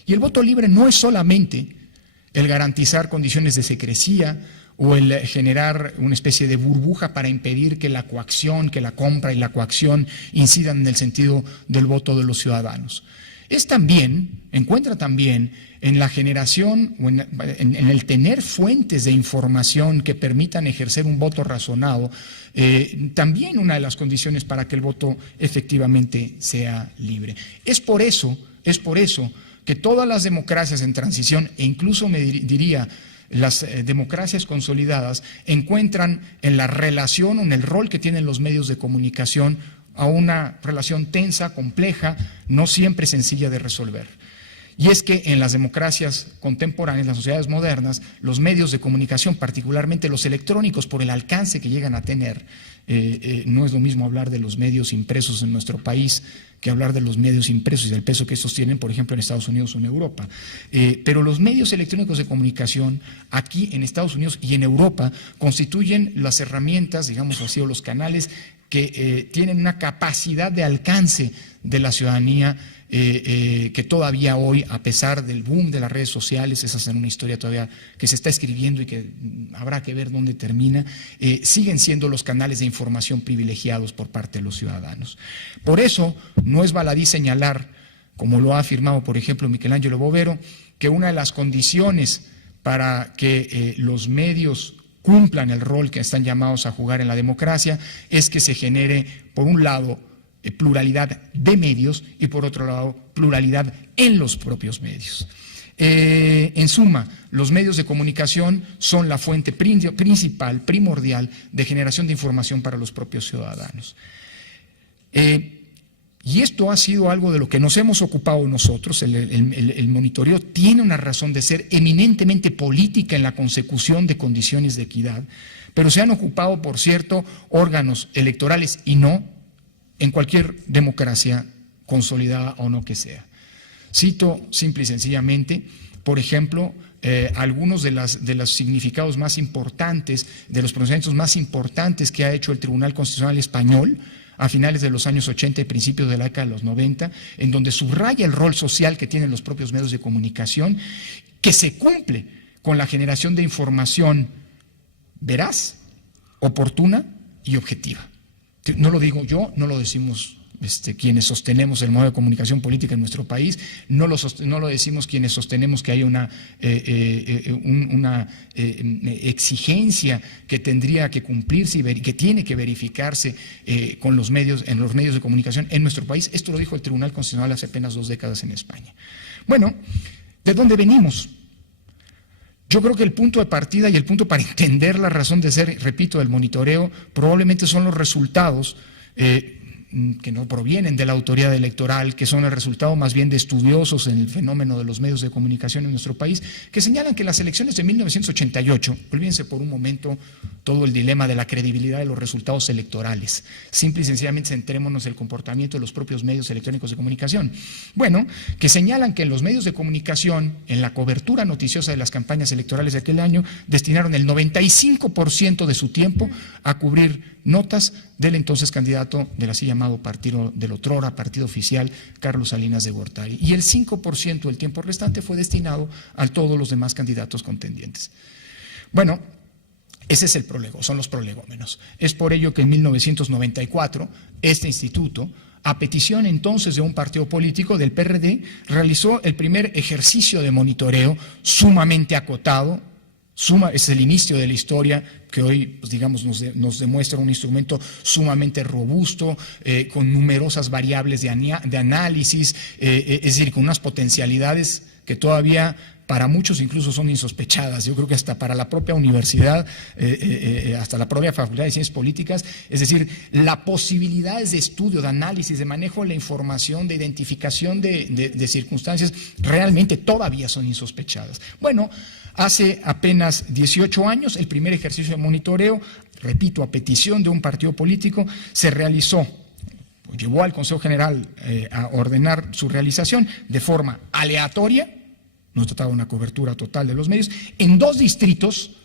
Y el voto libre no es solamente el garantizar condiciones de secrecía o el generar una especie de burbuja para impedir que la coacción, que la compra y la coacción incidan en el sentido del voto de los ciudadanos. Encuentra también en la generación o en el tener fuentes de información que permitan ejercer un voto razonado, también una de las condiciones para que el voto efectivamente sea libre. Es por eso que todas las democracias en transición, e incluso me diría las democracias consolidadas, encuentran en la relación o en el rol que tienen los medios de comunicación a una relación tensa, compleja, no siempre sencilla de resolver. Y es que en las democracias contemporáneas, las sociedades modernas, los medios de comunicación, particularmente los electrónicos, por el alcance que llegan a tener, no es lo mismo hablar de los medios impresos en nuestro país que hablar de los medios impresos y del peso que estos tienen, por ejemplo, en Estados Unidos o en Europa. Pero los medios electrónicos de comunicación aquí en Estados Unidos y en Europa constituyen las herramientas, digamos así, o los canales que tienen una capacidad de alcance de la ciudadanía que todavía hoy, a pesar del boom de las redes sociales, esa es una historia todavía que se está escribiendo y que habrá que ver dónde termina, siguen siendo los canales de información privilegiados por parte de los ciudadanos. Por eso no es baladí señalar, como lo ha afirmado por ejemplo Michelangelo Bovero, que una de las condiciones para que los medios cumplan el rol que están llamados a jugar en la democracia es que se genere, por un lado, pluralidad de medios y por otro lado pluralidad en los propios medios. En suma, los medios de comunicación son la fuente principal, primordial de generación de información para los propios ciudadanos. Y esto ha sido algo de lo que nos hemos ocupado nosotros. El monitoreo tiene una razón de ser eminentemente política en la consecución de condiciones de equidad, pero se han ocupado, por cierto, órganos electorales y no en cualquier democracia consolidada o no que sea. Cito simple y sencillamente, por ejemplo, algunos de los significados más importantes, de los pronunciamientos más importantes que ha hecho el Tribunal Constitucional Español a finales de los años 80 y principios de la década de los 90, en donde subraya el rol social que tienen los propios medios de comunicación, que se cumple con la generación de información veraz, oportuna y objetiva. No lo digo yo, no lo decimos quienes sostenemos el modelo de comunicación política en nuestro país, no lo decimos quienes sostenemos que hay una exigencia que tendría que cumplirse y que tiene que verificarse con los medios, en los medios de comunicación en nuestro país. Esto lo dijo el Tribunal Constitucional hace apenas 2 décadas en España. Bueno, ¿de dónde venimos? Yo creo que el punto de partida y el punto para entender la razón de ser, repito, del monitoreo, probablemente son los resultados que no provienen de la autoridad electoral, que son el resultado más bien de estudiosos en el fenómeno de los medios de comunicación en nuestro país, que señalan que las elecciones de 1988, olvídense por un momento todo el dilema de la credibilidad de los resultados electorales, simple y sencillamente centrémonos en el comportamiento de los propios medios electrónicos de comunicación. Bueno, que señalan que los medios de comunicación, en la cobertura noticiosa de las campañas electorales de aquel año, destinaron el 95% de su tiempo a cubrir notas del entonces candidato del así llamado partido del otrora, partido oficial, Carlos Salinas de Gortari. Y el 5% del tiempo restante fue destinado a todos los demás candidatos contendientes. Bueno, Ese es el prolego, son los prolegómenos. Es por ello que en 1994 este instituto, a petición entonces de un partido político del PRD, realizó el primer ejercicio de monitoreo sumamente acotado. Es el inicio de la historia que hoy, pues, digamos, nos demuestra un instrumento sumamente robusto, con numerosas variables de análisis, es decir, con unas potencialidades que todavía para muchos incluso son insospechadas. Yo creo que hasta para la propia universidad, hasta la propia Facultad de Ciencias Políticas, es decir, las posibilidades de estudio, de análisis, de manejo de la información, de identificación de circunstancias, realmente todavía son insospechadas. Bueno, hace apenas 18 años, el primer ejercicio de monitoreo, repito, a petición de un partido político, se realizó. Llevó al Consejo General a ordenar su realización de forma aleatoria. No trataba de una cobertura total de los medios, en 2 distritos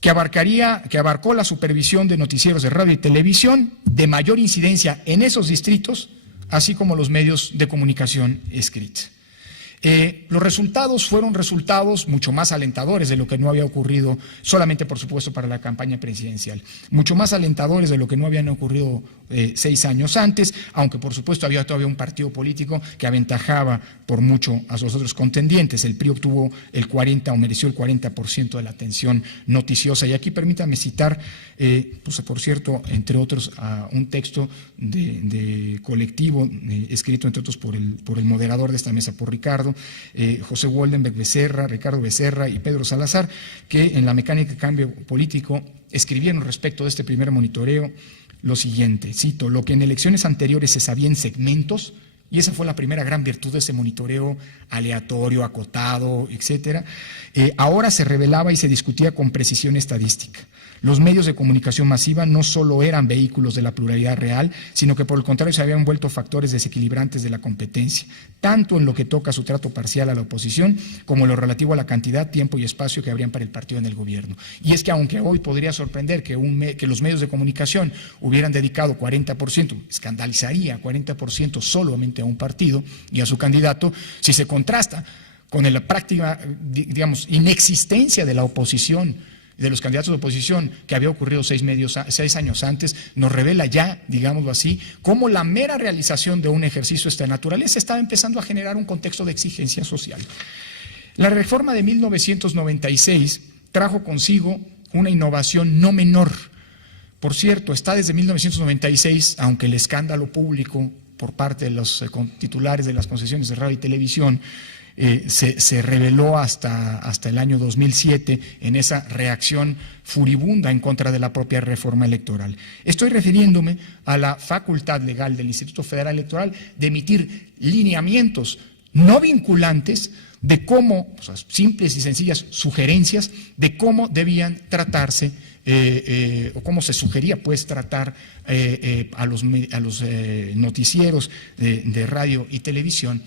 que abarcó la supervisión de noticieros de radio y televisión de mayor incidencia en esos distritos, así como los medios de comunicación escrita. Los resultados fueron resultados mucho más alentadores de lo que no había ocurrido, solamente por supuesto para la campaña presidencial, mucho más alentadores de lo que no habían ocurrido 6 años antes, aunque por supuesto había todavía un partido político que aventajaba por mucho a sus otros contendientes. El PRI obtuvo el 40% o mereció el 40% de la atención noticiosa. Y aquí permítame citar, pues por cierto, entre otros, a un texto de colectivo escrito entre otros por el moderador de esta mesa, por Ricardo, José Woldenberg Becerra, Ricardo Becerra y Pedro Salazar, que en La mecánica del cambio político escribieron respecto de este primer monitoreo lo siguiente, cito: lo que en elecciones anteriores se sabía en segmentos, y esa fue la primera gran virtud de ese monitoreo aleatorio, acotado, etcétera, ahora se revelaba y se discutía con precisión estadística. Los medios de comunicación masiva no solo eran vehículos de la pluralidad real, sino que por el contrario se habían vuelto factores desequilibrantes de la competencia, tanto en lo que toca a su trato parcial a la oposición, como en lo relativo a la cantidad, tiempo y espacio que habrían para el partido en el gobierno. Y es que aunque hoy podría sorprender que los medios de comunicación hubieran dedicado 40%, escandalizaría 40% solamente a un partido y a su candidato, si se contrasta con la práctica, digamos, inexistencia de la oposición, de los candidatos de oposición que había ocurrido 6 años antes, nos revela ya, digámoslo así, cómo la mera realización de un ejercicio de esta naturaleza estaba empezando a generar un contexto de exigencia social. La reforma de 1996 trajo consigo una innovación no menor. Por cierto, está desde 1996, aunque el escándalo público por parte de los titulares de las concesiones de radio y televisión se reveló hasta el año 2007 en esa reacción furibunda en contra de la propia reforma electoral. Estoy refiriéndome a la facultad legal del Instituto Federal Electoral de emitir lineamientos no vinculantes de cómo, o sea, simples y sencillas sugerencias de cómo debían tratarse o cómo se sugería pues tratar a los noticieros de radio y televisión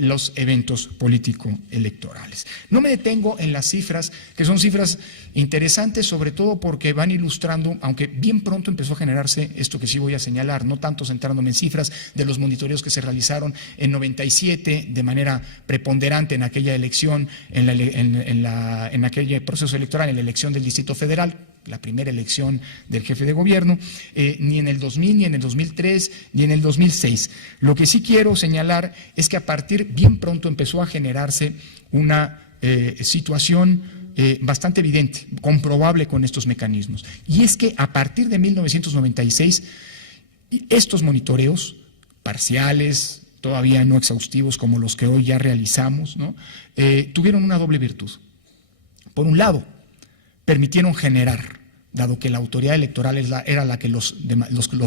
los eventos político-electorales. No me detengo en las cifras, que son cifras interesantes, sobre todo porque van ilustrando, aunque bien pronto empezó a generarse esto que sí voy a señalar, no tanto centrándome en cifras de los monitoreos que se realizaron en 97 de manera preponderante en aquella elección, en aquel proceso electoral, en la elección del Distrito Federal, la primera elección del jefe de gobierno, ni en el 2000, ni en el 2003, ni en el 2006. Lo que sí quiero señalar es que a partir, bien pronto empezó a generarse una situación bastante evidente, comprobable con estos mecanismos. Y es que a partir de 1996, estos monitoreos parciales, todavía no exhaustivos como los que hoy ya realizamos, ¿no? Tuvieron una doble virtud. Por un lado, permitieron generar, dado que la autoridad electoral era la que los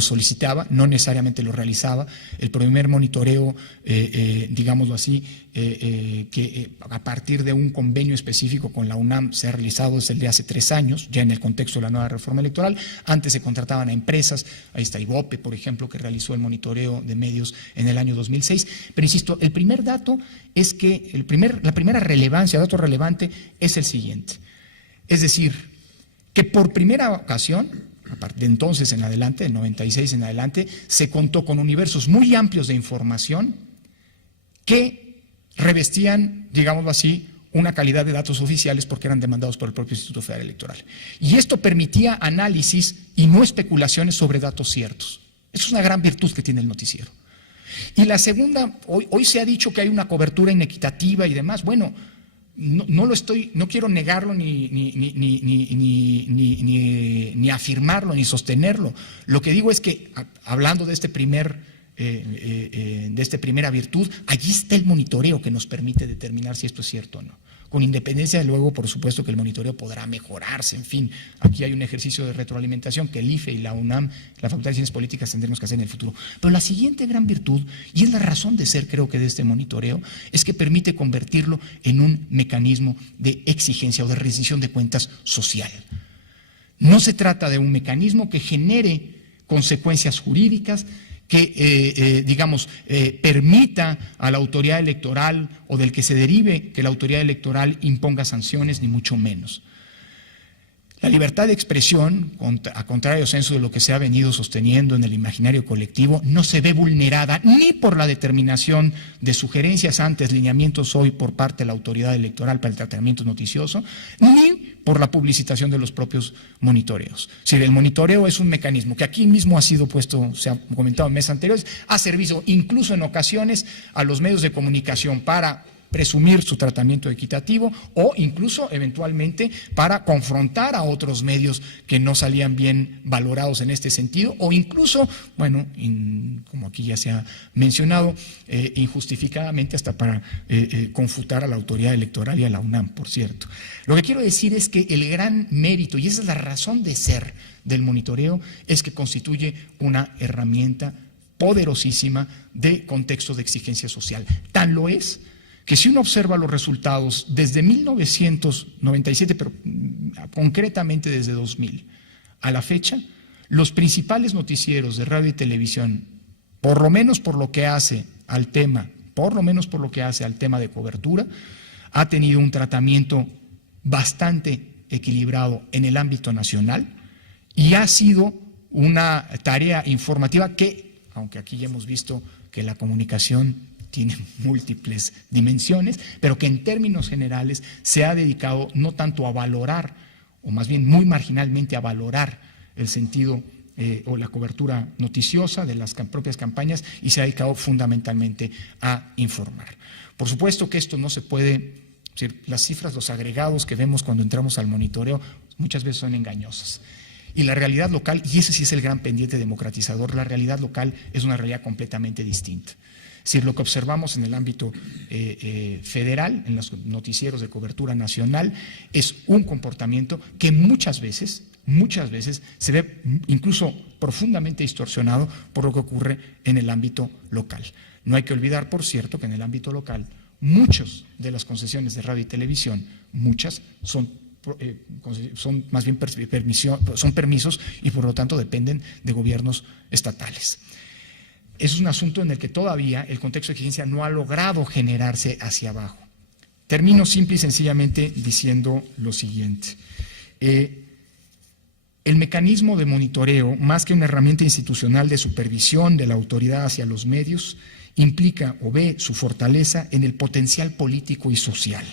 solicitaba, no necesariamente lo realizaba, el primer monitoreo, digámoslo así, que a partir de un convenio específico con la UNAM se ha realizado desde el de hace 3 años, ya en el contexto de la nueva reforma electoral. Antes se contrataban a empresas, ahí está IVOPE, por ejemplo, que realizó el monitoreo de medios en el año 2006. Pero insisto, el primer dato es que, la primera relevancia, dato relevante, es el siguiente. Es decir, que por primera ocasión, a partir de entonces en adelante, del 96 en adelante, se contó con universos muy amplios de información que revestían, digámoslo así, una calidad de datos oficiales porque eran demandados por el propio Instituto Federal Electoral. Y esto permitía análisis y no especulaciones sobre datos ciertos. Eso es una gran virtud que tiene el noticiero. Y la segunda, hoy se ha dicho que hay una cobertura inequitativa y demás. Bueno, no quiero negarlo ni afirmarlo ni sostenerlo. Lo que digo es que, hablando de esta primera virtud, allí está el monitoreo que nos permite determinar si esto es cierto o no. Con independencia, de luego, por supuesto que el monitoreo podrá mejorarse, en fin, aquí hay un ejercicio de retroalimentación que el IFE y la UNAM, la Facultad de Ciencias Políticas, tendremos que hacer en el futuro. Pero la siguiente gran virtud, y es la razón de ser, creo que, de este monitoreo, es que permite convertirlo en un mecanismo de exigencia o de rendición de cuentas social. No se trata de un mecanismo que genere consecuencias jurídicas, que, permita a la autoridad electoral o del que se derive que la autoridad electoral imponga sanciones, ni mucho menos. La libertad de expresión, a contrario censo de lo que se ha venido sosteniendo en el imaginario colectivo, no se ve vulnerada ni por la determinación de sugerencias antes, lineamientos hoy por parte de la autoridad electoral para el tratamiento noticioso, ni por la publicitación de los propios monitoreos. Si el monitoreo es un mecanismo que aquí mismo ha sido puesto, se ha comentado en meses anteriores, ha servido incluso en ocasiones a los medios de comunicación para presumir su tratamiento equitativo o incluso eventualmente para confrontar a otros medios que no salían bien valorados en este sentido o incluso, bueno, como aquí ya se ha mencionado, injustificadamente hasta para confutar a la autoridad electoral y a la UNAM, por cierto. Lo que quiero decir es que el gran mérito, y esa es la razón de ser del monitoreo, es que constituye una herramienta poderosísima de contexto de exigencia social. Tan lo es que si uno observa los resultados desde 1997, pero concretamente desde 2000 a la fecha, los principales noticieros de radio y televisión, por lo menos por lo que hace al tema de cobertura, ha tenido un tratamiento bastante equilibrado en el ámbito nacional y ha sido una tarea informativa que, aunque aquí ya hemos visto que la comunicación tiene múltiples dimensiones, pero que en términos generales se ha dedicado no tanto a valorar, o más bien muy marginalmente a valorar el sentido o la cobertura noticiosa de las propias campañas y se ha dedicado fundamentalmente a informar. Por supuesto que esto no se puede, las cifras, los agregados que vemos cuando entramos al monitoreo muchas veces son engañosas. Y la realidad local, y ese sí es el gran pendiente democratizador, la realidad local es una realidad completamente distinta. Es decir, lo que observamos en el ámbito federal, en los noticieros de cobertura nacional, es un comportamiento que muchas veces se ve incluso profundamente distorsionado por lo que ocurre en el ámbito local. No hay que olvidar, por cierto, que en el ámbito local muchas de las concesiones de radio y televisión, muchas son más bien son permisos y por lo tanto dependen de gobiernos estatales. Es un asunto en el que todavía el contexto de exigencia no ha logrado generarse hacia abajo. Termino simple y sencillamente diciendo lo siguiente. El mecanismo de monitoreo, más que una herramienta institucional de supervisión de la autoridad hacia los medios, implica o ve su fortaleza en el potencial político y social.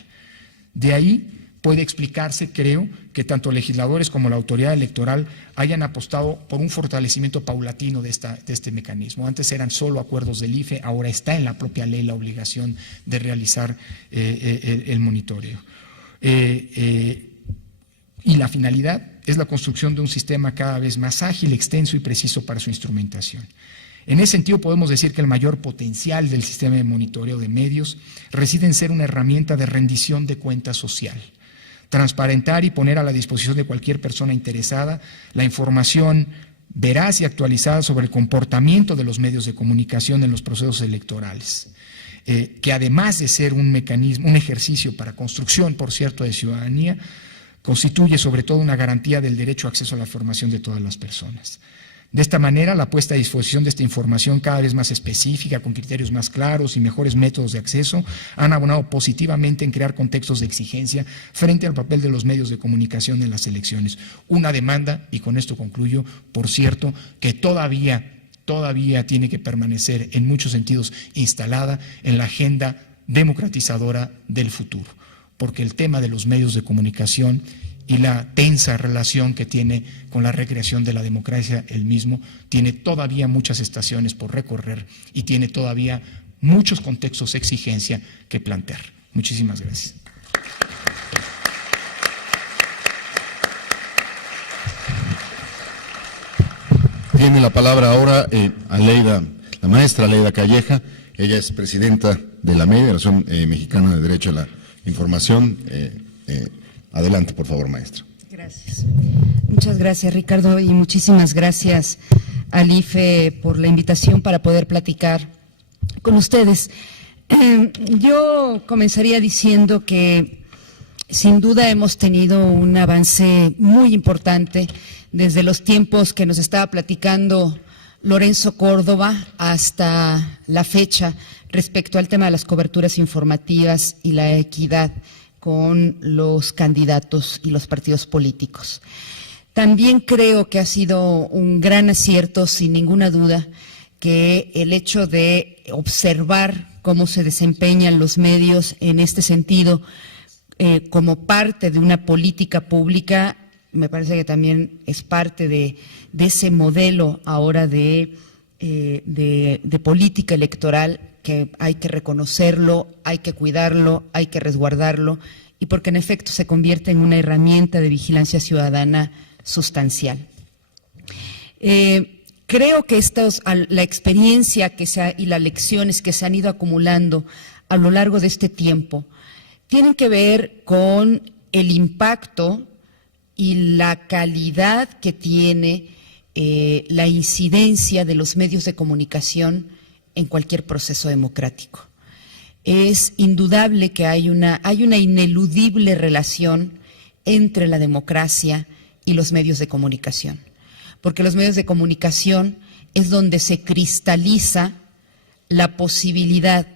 De ahí puede explicarse, creo, que tanto legisladores como la autoridad electoral hayan apostado por un fortalecimiento paulatino de este mecanismo. Antes eran solo acuerdos del IFE, ahora está en la propia ley la obligación de realizar el monitoreo. Y la finalidad es la construcción de un sistema cada vez más ágil, extenso y preciso para su instrumentación. En ese sentido podemos decir que el mayor potencial del sistema de monitoreo de medios reside en ser una herramienta de rendición de cuentas social. Transparentar y poner a la disposición de cualquier persona interesada la información veraz y actualizada sobre el comportamiento de los medios de comunicación en los procesos electorales, que además de ser un mecanismo, un ejercicio para construcción, por cierto, de ciudadanía, constituye sobre todo una garantía del derecho a acceso a la información de todas las personas. De esta manera, la puesta a disposición de esta información cada vez más específica, con criterios más claros y mejores métodos de acceso, han abonado positivamente en crear contextos de exigencia frente al papel de los medios de comunicación en las elecciones. Una demanda, y con esto concluyo, por cierto, que todavía tiene que permanecer en muchos sentidos instalada en la agenda democratizadora del futuro. porque el tema de los medios de comunicación y la tensa relación que tiene con la recreación de la democracia el mismo tiene todavía muchas estaciones por recorrer y tiene todavía muchos contextos de exigencia que plantear. Muchísimas gracias. Tiene la palabra ahora la maestra Aleida Calleja. Ella es presidenta de la MEDI, la Asociación Mexicana de Derecho a la Información. Adelante, por favor, maestra. Gracias. Muchas gracias, Ricardo, y muchísimas gracias al IFE por la invitación para poder platicar con ustedes. Yo comenzaría diciendo que sin duda hemos tenido un avance muy importante desde los tiempos que nos estaba platicando Lorenzo Córdoba hasta la fecha respecto al tema de las coberturas informativas y la equidad con los candidatos y los partidos políticos. También creo que ha sido un gran acierto, sin ninguna duda, que el hecho de observar cómo se desempeñan los medios en este sentido como parte de una política pública, me parece que también es parte de ese modelo ahora de política electoral, que hay que reconocerlo, hay que cuidarlo, hay que resguardarlo, y porque en efecto se convierte en una herramienta de vigilancia ciudadana sustancial. Creo que la experiencia y las lecciones que se han ido acumulando a lo largo de este tiempo tienen que ver con el impacto y la calidad que tiene la incidencia de los medios de comunicación en cualquier proceso democrático. Es indudable que hay una ineludible relación entre la democracia y los medios de comunicación, porque los medios de comunicación es donde se cristaliza la posibilidad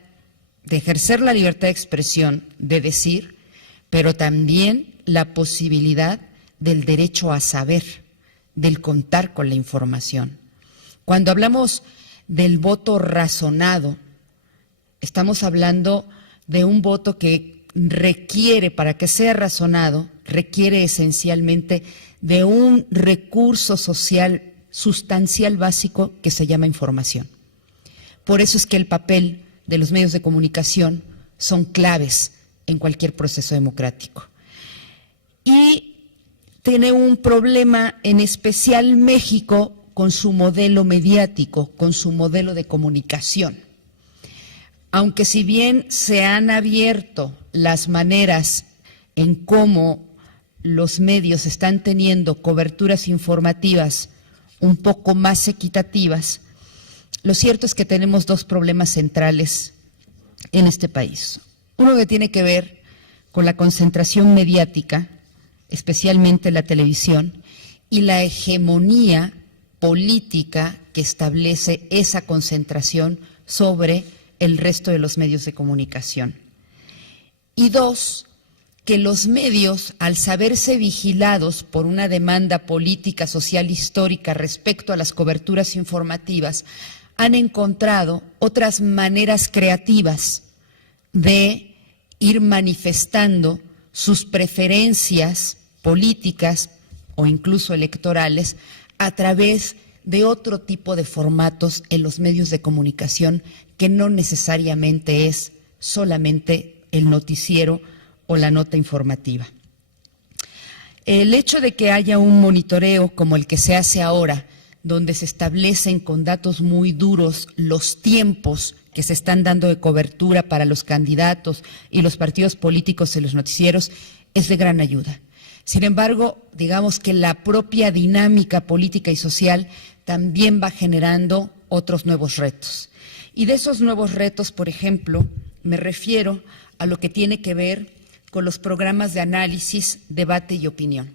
de ejercer la libertad de expresión, de decir, pero también la posibilidad del derecho a saber, del contar con la información. Cuando hablamos del voto razonado, estamos hablando de un voto que requiere, para que sea razonado, requiere esencialmente de un recurso social sustancial básico que se llama información. Por eso es que el papel de los medios de comunicación son claves en cualquier proceso democrático. Y tiene un problema en especial México con su modelo mediático, con su modelo de comunicación. Aunque si bien se han abierto las maneras en cómo los medios están teniendo coberturas informativas un poco más equitativas, lo cierto es que tenemos dos problemas centrales en este país. Uno que tiene que ver con la concentración mediática, especialmente la televisión, y la hegemonía política que establece esa concentración sobre el resto de los medios de comunicación. Y dos, que los medios, al saberse vigilados por una demanda política, social, histórica respecto a las coberturas informativas, han encontrado otras maneras creativas de ir manifestando sus preferencias políticas o incluso electorales a través de otro tipo de formatos en los medios de comunicación que no necesariamente es solamente el noticiero o la nota informativa. El hecho de que haya un monitoreo como el que se hace ahora, donde se establecen con datos muy duros los tiempos que se están dando de cobertura para los candidatos y los partidos políticos en los noticieros, es de gran ayuda. Sin embargo, digamos que la propia dinámica política y social también va generando otros nuevos retos. Y de esos nuevos retos, por ejemplo, me refiero a lo que tiene que ver con los programas de análisis, debate y opinión.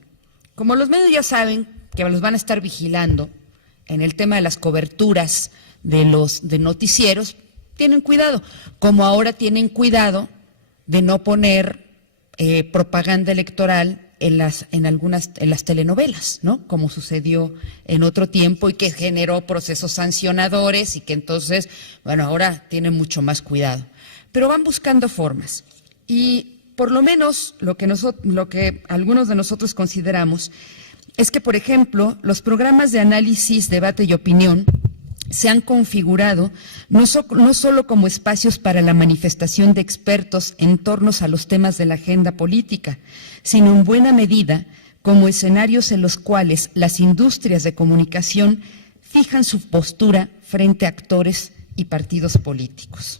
Como los medios ya saben que los van a estar vigilando en el tema de las coberturas de noticieros, tienen cuidado, como ahora tienen cuidado de no poner propaganda electoral en las telenovelas, ¿no? Como sucedió en otro tiempo y que generó procesos sancionadores y que entonces, bueno, ahora tienen mucho más cuidado. Pero van buscando formas. Y por lo menos lo que algunos de nosotros consideramos es que, por ejemplo, los programas de análisis, debate y opinión se han configurado no solo como espacios para la manifestación de expertos en torno a los temas de la agenda política, sino en buena medida como escenarios en los cuales las industrias de comunicación fijan su postura frente a actores y partidos políticos.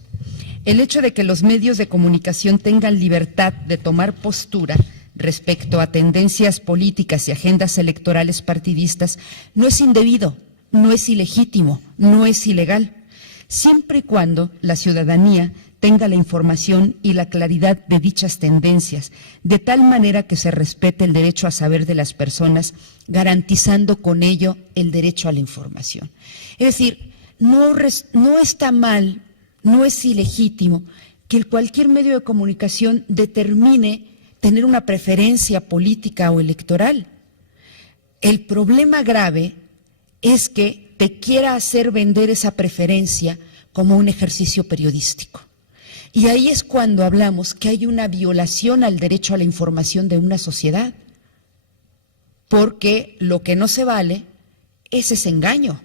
El hecho de que los medios de comunicación tengan libertad de tomar postura respecto a tendencias políticas y agendas electorales partidistas no es indebido, no es ilegítimo, no es ilegal, siempre y cuando la ciudadanía tenga la información y la claridad de dichas tendencias, de tal manera que se respete el derecho a saber de las personas, garantizando con ello el derecho a la información. Es decir, no está mal, no es ilegítimo que cualquier medio de comunicación determine tener una preferencia política o electoral. El problema grave es que te quiera hacer vender esa preferencia como un ejercicio periodístico. Y ahí es cuando hablamos que hay una violación al derecho a la información de una sociedad, porque lo que no se vale es ese engaño.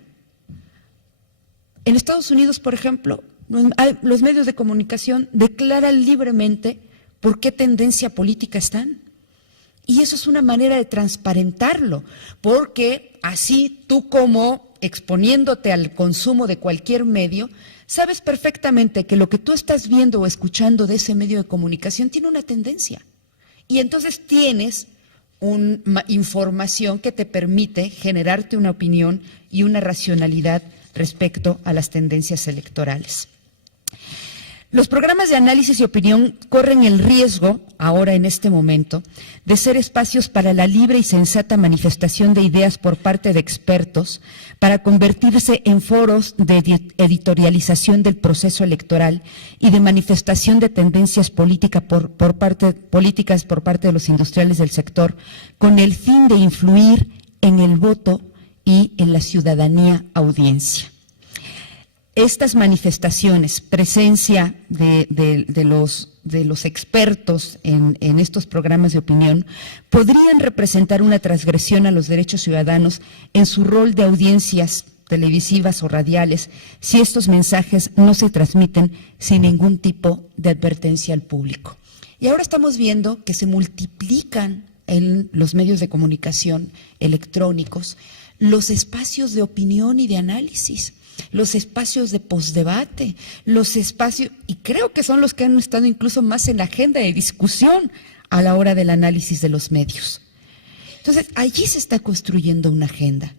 En Estados Unidos, por ejemplo, los medios de comunicación declaran libremente por qué tendencia política están. Y eso es una manera de transparentarlo, porque así tú, como exponiéndote al consumo de cualquier medio, sabes perfectamente que lo que tú estás viendo o escuchando de ese medio de comunicación tiene una tendencia. Y entonces tienes una información que te permite generarte una opinión y una racionalidad respecto a las tendencias electorales. Los programas de análisis y opinión corren el riesgo, ahora en este momento, de ser espacios para la libre y sensata manifestación de ideas por parte de expertos, para convertirse en foros de editorialización del proceso electoral y de manifestación de tendencias políticas por parte de los industriales del sector, con el fin de influir en el voto y en la ciudadanía audiencia. Estas manifestaciones, presencia de los expertos en estos programas de opinión, podrían representar una transgresión a los derechos ciudadanos en su rol de audiencias televisivas o radiales si estos mensajes no se transmiten sin ningún tipo de advertencia al público. Y ahora estamos viendo que se multiplican en los medios de comunicación electrónicos los espacios de opinión y de análisis, los espacios de posdebate, los espacios, y creo que son los que han estado incluso más en la agenda de discusión a la hora del análisis de los medios. Entonces, allí se está construyendo una agenda.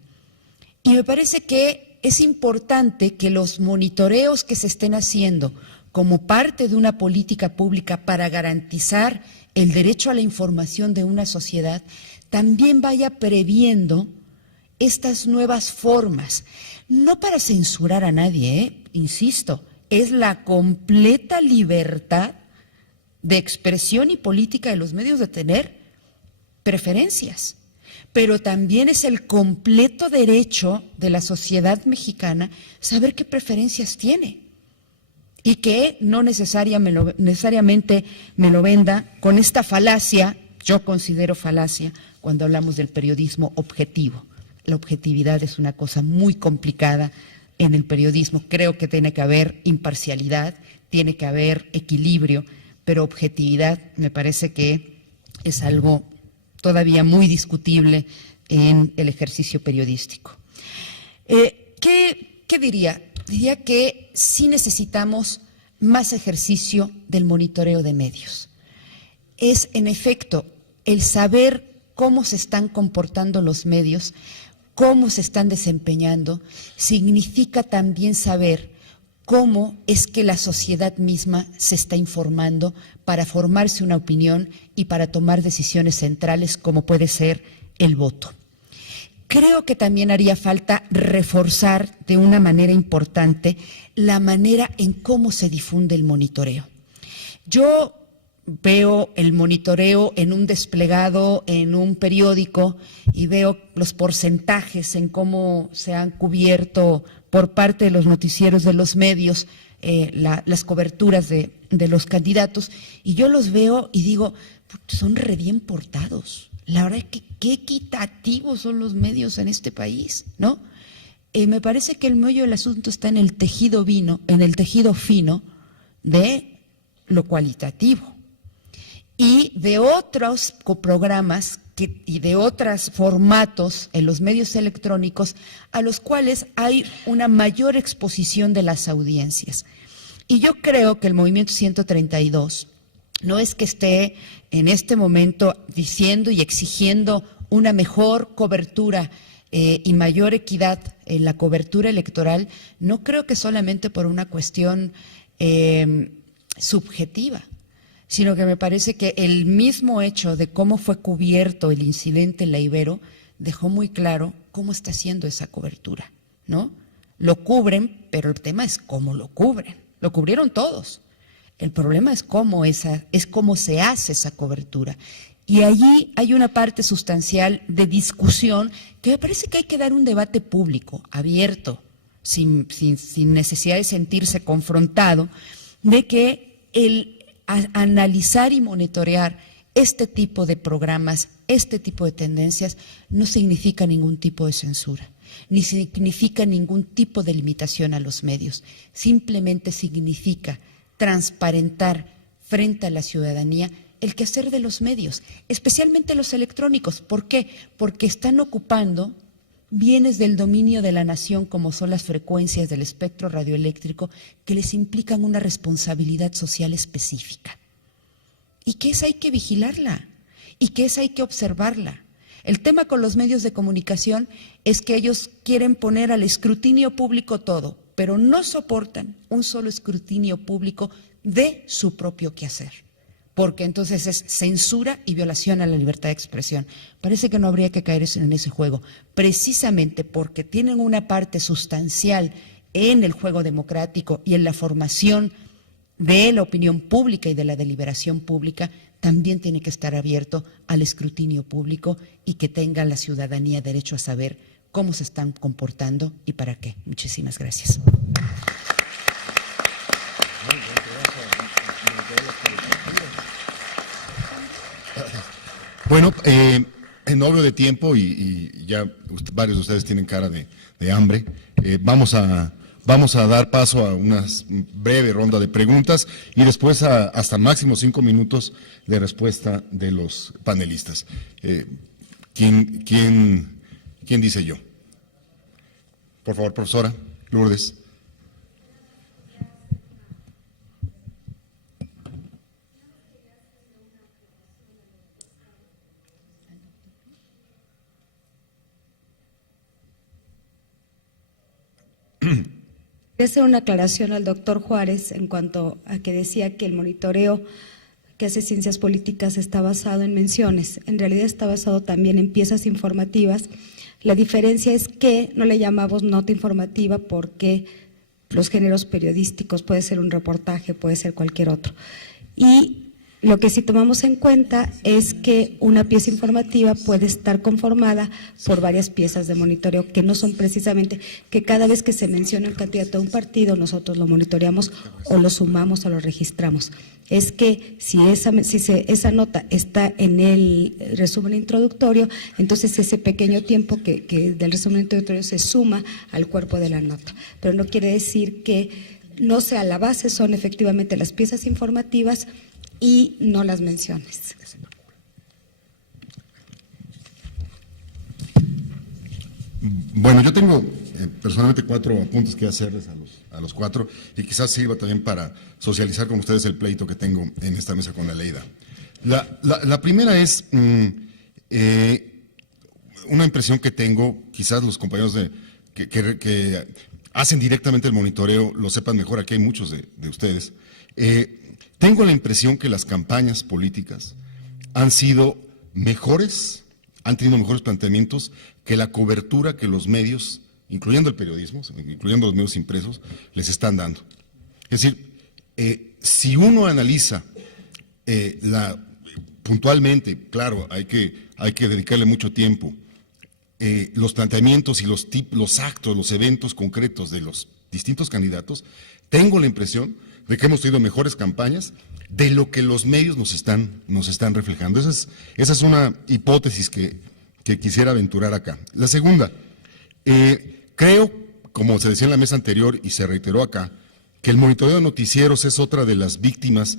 Y me parece que es importante que los monitoreos que se estén haciendo como parte de una política pública para garantizar el derecho a la información de una sociedad también vaya previendo estas nuevas formas. No para censurar a nadie, insisto, es la completa libertad de expresión y política de los medios de tener preferencias, pero también es el completo derecho de la sociedad mexicana saber qué preferencias tiene y que no necesariamente me lo venda con esta falacia, yo considero falacia, cuando hablamos del periodismo objetivo. La objetividad es una cosa muy complicada en el periodismo. Creo que tiene que haber imparcialidad, tiene que haber equilibrio, pero objetividad me parece que es algo todavía muy discutible en el ejercicio periodístico. ¿Qué diría? Diría que sí necesitamos más ejercicio del monitoreo de medios. Es, en efecto, el saber cómo se están comportando los medios, cómo se están desempeñando, significa también saber cómo es que la sociedad misma se está informando para formarse una opinión y para tomar decisiones centrales como puede ser el voto. Creo que también haría falta reforzar de una manera importante la manera en cómo se difunde el monitoreo. Yo veo el monitoreo en un desplegado, en un periódico, y veo los porcentajes en cómo se han cubierto por parte de los noticieros de los medios las coberturas de los candidatos, y yo los veo y digo, son re bien portados. La verdad es que qué equitativos son los medios en este país, ¿no? Me parece que el meollo del asunto está en el tejido fino de lo cualitativo y de otros programas y de otros formatos en los medios electrónicos a los cuales hay una mayor exposición de las audiencias. Y yo creo que el Movimiento 132 no es que esté en este momento diciendo y exigiendo una mejor cobertura y mayor equidad en la cobertura electoral, no creo que solamente por una cuestión subjetiva, sino que me parece que el mismo hecho de cómo fue cubierto el incidente en la Ibero dejó muy claro cómo está haciendo esa cobertura, ¿no? Lo cubren, pero el tema es cómo lo cubren. Lo cubrieron todos. El problema es cómo se hace esa cobertura. Y allí hay una parte sustancial de discusión que me parece que hay que dar un debate público, abierto, sin necesidad de sentirse confrontado, de que el analizar y monitorear este tipo de programas, este tipo de tendencias, no significa ningún tipo de censura, ni significa ningún tipo de limitación a los medios. Simplemente significa transparentar frente a la ciudadanía el quehacer de los medios, especialmente los electrónicos. ¿Por qué? Porque están ocupando bienes del dominio de la nación, como son las frecuencias del espectro radioeléctrico, que les implican una responsabilidad social específica. Y que esa hay que vigilarla, y que esa hay que observarla. El tema con los medios de comunicación es que ellos quieren poner al escrutinio público todo, pero no soportan un solo escrutinio público de su propio quehacer, porque entonces es censura y violación a la libertad de expresión. Parece que no habría que caer en ese juego, precisamente porque tienen una parte sustancial en el juego democrático y en la formación de la opinión pública y de la deliberación pública. También tiene que estar abierto al escrutinio público y que tenga la ciudadanía derecho a saber cómo se están comportando y para qué. Muchísimas gracias. Bueno, en obvio de tiempo y ya varios de ustedes tienen cara de hambre, vamos a dar paso a una breve ronda de preguntas y después hasta máximo 5 minutos de respuesta de los panelistas. ¿Quién dice yo? Por favor, profesora Lourdes. Quería hacer una aclaración al doctor Juárez en cuanto a que decía que el monitoreo que hace Ciencias Políticas está basado en menciones. En realidad está basado también en piezas informativas. La diferencia es que no le llamamos nota informativa porque los géneros periodísticos, puede ser un reportaje, puede ser cualquier otro. Y lo que sí tomamos en cuenta es que una pieza informativa puede estar conformada por varias piezas de monitoreo que no son precisamente que cada vez que se menciona el candidato a un partido nosotros lo monitoreamos o lo sumamos o lo registramos. Es que si esa nota está en el resumen introductorio, entonces ese pequeño tiempo que del resumen introductorio se suma al cuerpo de la nota. Pero no quiere decir que no sea la base, son efectivamente las piezas informativas y no las menciones. Bueno, yo tengo personalmente 4 apuntes que hacerles a los 4 y quizás sirva también para socializar con ustedes el pleito que tengo en esta mesa con Aleida. La primera es una impresión que tengo, quizás los compañeros que hacen directamente el monitoreo lo sepan mejor, aquí hay muchos de ustedes. Tengo la impresión que las campañas políticas han sido mejores, han tenido mejores planteamientos que la cobertura que los medios, incluyendo el periodismo, incluyendo los medios impresos, les están dando. Es decir, si uno analiza puntualmente, claro, hay que dedicarle mucho tiempo, los planteamientos y los actos, los eventos concretos de los distintos candidatos, tengo la impresión de que hemos tenido mejores campañas de lo que los medios nos están reflejando. Esa es una hipótesis que quisiera aventurar acá. La segunda, creo, como se decía en la mesa anterior y se reiteró acá, que el monitoreo de noticieros es otra de las víctimas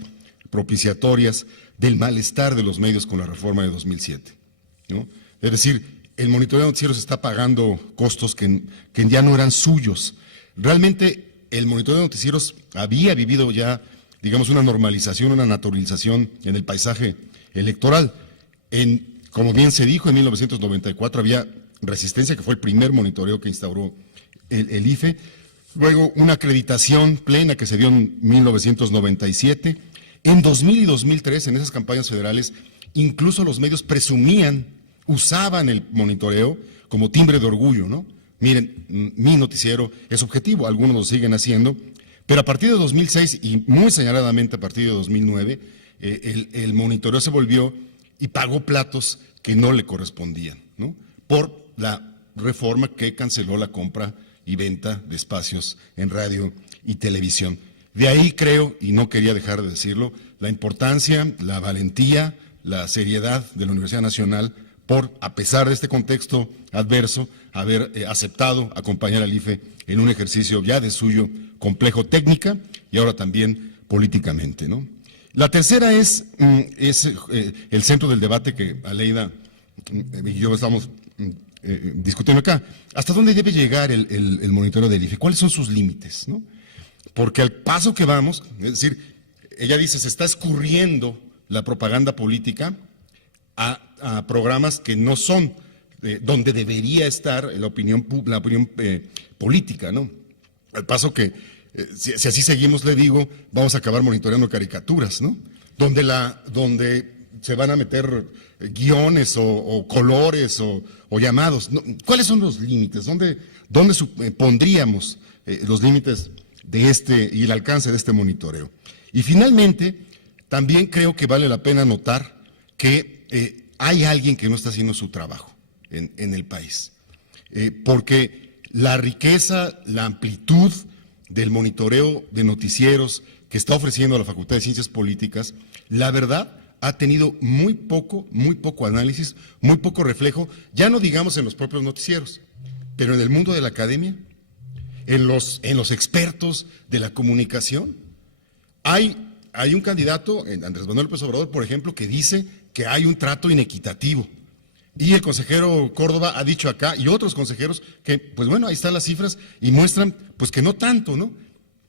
propiciatorias del malestar de los medios con la reforma de 2007, ¿no? Es decir, el monitoreo de noticieros está pagando costos que ya no eran suyos. Realmente el monitoreo de noticieros había vivido ya, digamos, una normalización, una naturalización en el paisaje electoral. Como bien se dijo, en 1994 había Resistencia, que fue el primer monitoreo que instauró el IFE, luego una acreditación plena que se dio en 1997. En 2000 y 2003, en esas campañas federales, incluso los medios usaban el monitoreo como timbre de orgullo, ¿no? Miren, mi noticiero es objetivo, algunos lo siguen haciendo, pero a partir de 2006 y muy señaladamente a partir de 2009, el monitoreo se volvió y pagó platos que no le correspondían, ¿no? Por la reforma que canceló la compra y venta de espacios en radio y televisión. De ahí creo, y no quería dejar de decirlo, la importancia, la valentía, la seriedad de la Universidad Nacional por, a pesar de este contexto adverso, haber aceptado acompañar al IFE en un ejercicio ya de suyo complejo técnica y ahora también políticamente, ¿no? La tercera es el centro del debate que Aleida y yo estamos discutiendo acá. ¿Hasta dónde debe llegar el monitoreo del IFE? ¿Cuáles son sus límites, no? Porque al paso que vamos, es decir, ella dice, se está escurriendo la propaganda política a programas que no son donde debería estar la opinión política, ¿no? Al paso que, si así seguimos, le digo, vamos a acabar monitoreando caricaturas, ¿no? Donde se van a meter guiones o colores o llamados. ¿Cuáles son los límites? ¿Dónde pondríamos los límites de y el alcance de este monitoreo? Y finalmente, también creo que vale la pena notar que hay alguien que no está haciendo su trabajo en el país, porque la riqueza, la amplitud del monitoreo de noticieros que está ofreciendo la Facultad de Ciencias Políticas, la verdad, ha tenido muy poco análisis, muy poco reflejo, ya no digamos en los propios noticieros, pero en el mundo de la academia, en los expertos de la comunicación. Hay un candidato, Andrés Manuel López Obrador, por ejemplo, que dice que hay un trato inequitativo. Y el consejero Córdoba ha dicho acá, y otros consejeros, que, pues bueno, ahí están las cifras y muestran, pues que no tanto, ¿no?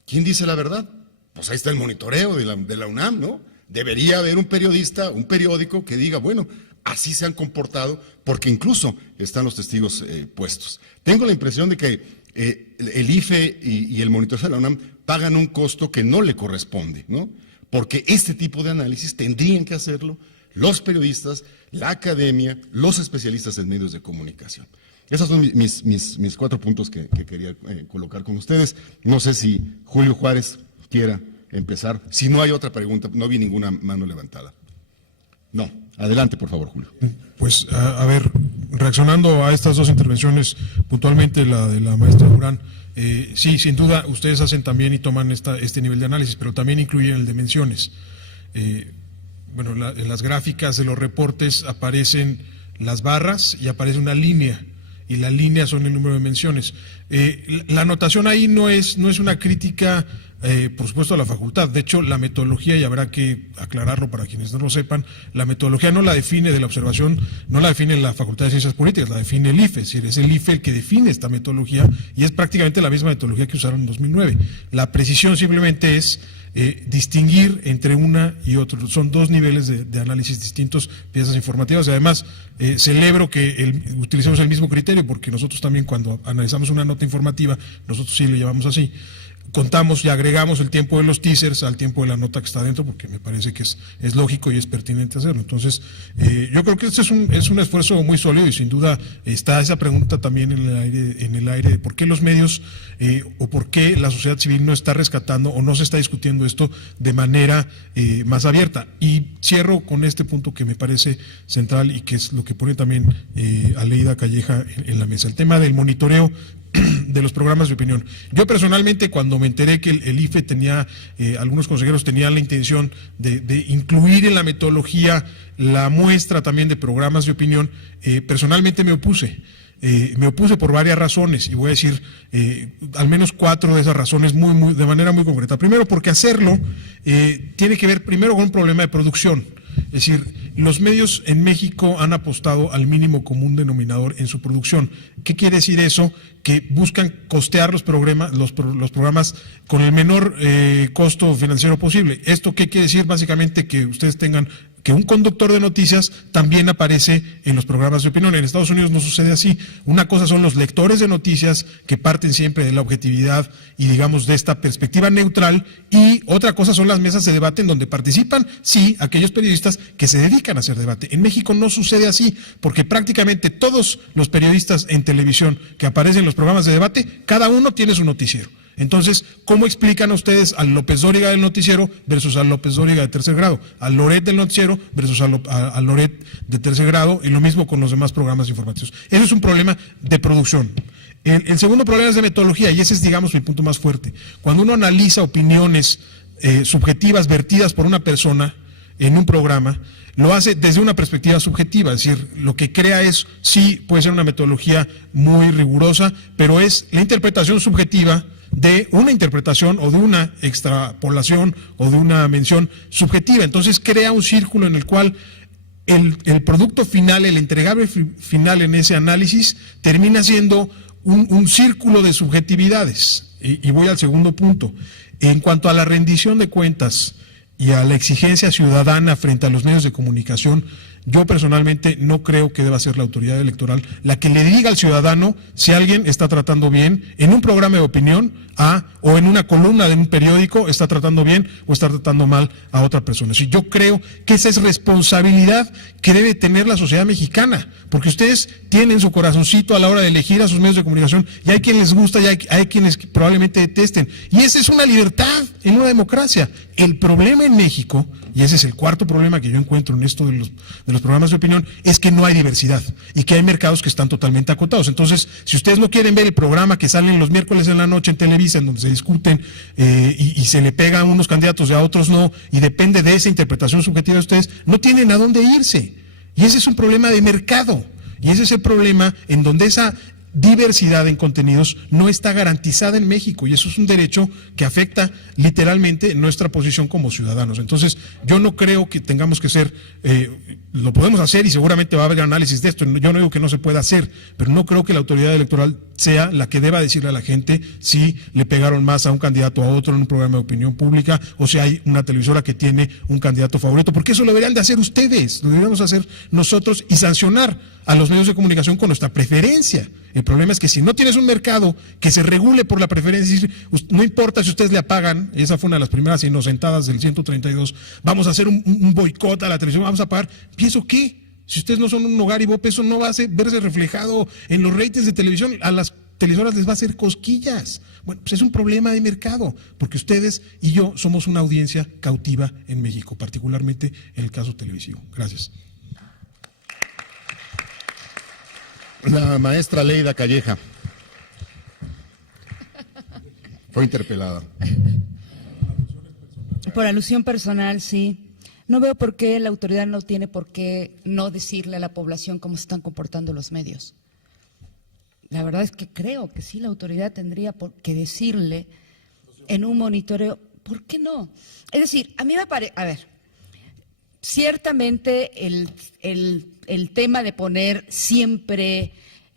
¿Quién dice la verdad? Pues ahí está el monitoreo de la UNAM, ¿no? Debería haber un periodista, un periódico que diga, bueno, así se han comportado, porque incluso están los testigos puestos. Tengo la impresión de que el IFE y el monitoreo de la UNAM pagan un costo que no le corresponde, ¿no? Porque este tipo de análisis tendrían que hacerlo los periodistas, la academia, los especialistas en medios de comunicación. Esos son mis 4 puntos que quería colocar con ustedes. No sé si Julio Juárez quiera empezar. Si no hay otra pregunta, no vi ninguna mano levantada. No. Adelante, por favor, Julio. Pues, a ver, reaccionando a estas dos intervenciones, puntualmente la de la maestra Durán, sí, sin duda, ustedes hacen también y toman este nivel de análisis, pero también incluyen el de menciones. Bueno, en las gráficas de los reportes aparecen las barras y aparece una línea, y las líneas son el número de menciones. La anotación ahí no es una crítica, por supuesto, a la facultad. De hecho, la metodología, y habrá que aclararlo para quienes no lo sepan, la metodología no la define de la observación, no la define la Facultad de Ciencias Políticas, la define el IFE, es decir, es el IFE el que define esta metodología y es prácticamente la misma metodología que usaron en 2009. La precisión simplemente es distinguir entre una y otra. Son dos niveles de análisis distintos, piezas informativas, y además celebro que utilicemos el mismo criterio, porque nosotros también cuando analizamos una nota informativa, nosotros sí lo llamamos así, contamos y agregamos el tiempo de los teasers al tiempo de la nota que está dentro, porque me parece que es lógico y es pertinente hacerlo. Entonces, yo creo que este es un esfuerzo muy sólido y sin duda está esa pregunta también en el aire de por qué los medios o por qué la sociedad civil no está rescatando o no se está discutiendo esto de manera más abierta. Y cierro con este punto que me parece central y que es lo que pone también Aleida Calleja en la mesa, el tema del monitoreo de los programas de opinión. Yo personalmente, cuando me enteré que el IFE tenía, algunos consejeros tenían la intención de incluir en la metodología la muestra también de programas de opinión, personalmente me opuse. Me opuse por varias razones, y voy a decir al menos 4 de esas razones de manera muy concreta. Primero, porque hacerlo tiene que ver primero con un problema de producción. Es decir, los medios en México han apostado al mínimo común denominador en su producción. ¿Qué quiere decir eso? Que buscan costear los programas con el menor costo financiero posible. ¿Esto qué quiere decir? Básicamente que ustedes tengan que un conductor de noticias también aparece en los programas de opinión. En Estados Unidos no sucede así. Una cosa son los lectores de noticias, que parten siempre de la objetividad y, digamos, de esta perspectiva neutral, y otra cosa son las mesas de debate en donde participan, sí, aquellos periodistas que se dedican a hacer debate. En México no sucede así, porque prácticamente todos los periodistas en televisión que aparecen en los programas de debate, cada uno tiene su noticiero. Entonces, ¿cómo explican ustedes al López Dóriga del noticiero versus al López Dóriga de tercer grado? Al Loret del noticiero versus al Loret de tercer grado, y lo mismo con los demás programas informativos. Eso es un problema de producción. El segundo problema es de metodología, y ese es, digamos, mi punto más fuerte. Cuando uno analiza opiniones subjetivas vertidas por una persona en un programa, lo hace desde una perspectiva subjetiva, es decir, lo que crea es, sí, puede ser una metodología muy rigurosa, pero es la interpretación subjetiva de una interpretación o de una extrapolación o de una mención subjetiva. Entonces crea un círculo en el cual el producto final, el entregable final en ese análisis, termina siendo un círculo de subjetividades. Y voy al segundo punto. En cuanto a la rendición de cuentas y a la exigencia ciudadana frente a los medios de comunicación, yo personalmente no creo que deba ser la autoridad electoral la que le diga al ciudadano si alguien está tratando bien en un programa de opinión o en una columna de un periódico, está tratando bien o está tratando mal a otra persona. Si yo creo que esa es responsabilidad que debe tener la sociedad mexicana, porque ustedes tienen su corazoncito a la hora de elegir a sus medios de comunicación, y hay quienes les gusta y hay quienes probablemente detesten, y esa es una libertad en una democracia. El problema en México, y ese es el cuarto problema que yo encuentro en esto de los programas de opinión, es que no hay diversidad y que hay mercados que están totalmente acotados. Entonces, si ustedes no quieren ver el programa que sale los miércoles en la noche en Televisa, en donde se discuten y se le pegan unos candidatos y a otros no, y depende de esa interpretación subjetiva de ustedes, no tienen a dónde irse. Y ese es un problema de mercado, y ese es el problema en donde esa diversidad en contenidos no está garantizada en México, y eso es un derecho que afecta literalmente nuestra posición como ciudadanos. Entonces, yo no creo que tengamos que ser, lo podemos hacer y seguramente va a haber análisis de esto, yo no digo que no se pueda hacer, pero no creo que la autoridad electoral sea la que deba decirle a la gente si le pegaron más a un candidato o a otro en un programa de opinión pública, o si hay una televisora que tiene un candidato favorito, porque eso lo deberían de hacer ustedes, lo deberíamos hacer nosotros, y sancionar a los medios de comunicación con nuestra preferencia. El problema es que si no tienes un mercado que se regule por la preferencia, no importa si ustedes le apagan, esa fue una de las primeras inocentadas del 132, vamos a hacer un boicot a la televisión, vamos a pagar, ¿pienso qué? Si ustedes no son un hogar y Ibope, eso no va a verse reflejado en los ratings de televisión, a las televisoras les va a hacer cosquillas. Bueno, pues es un problema de mercado, porque ustedes y yo somos una audiencia cautiva en México, particularmente en el caso televisivo. Gracias. La maestra Leida Calleja fue interpelada. Por alusión personal, sí. No veo por qué la autoridad no tiene por qué no decirle a la población cómo se están comportando los medios. La verdad es que creo que sí, la autoridad tendría que decirle en un monitoreo, ¿por qué no? Es decir, a mí me parece, a ver, ciertamente el tema de poner siempre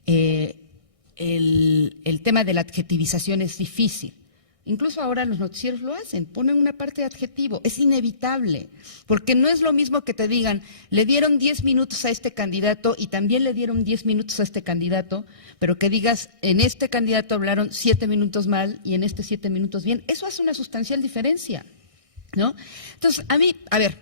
el tema de la adjetivización es difícil. Incluso ahora los noticieros lo hacen, ponen una parte de adjetivo, es inevitable, porque no es lo mismo que te digan, le dieron 10 minutos a este candidato y también le dieron 10 minutos a este candidato, pero que digas, en este candidato hablaron 7 minutos mal y en este 7 minutos bien, eso hace una sustancial diferencia, ¿no? Entonces, a mí, a ver,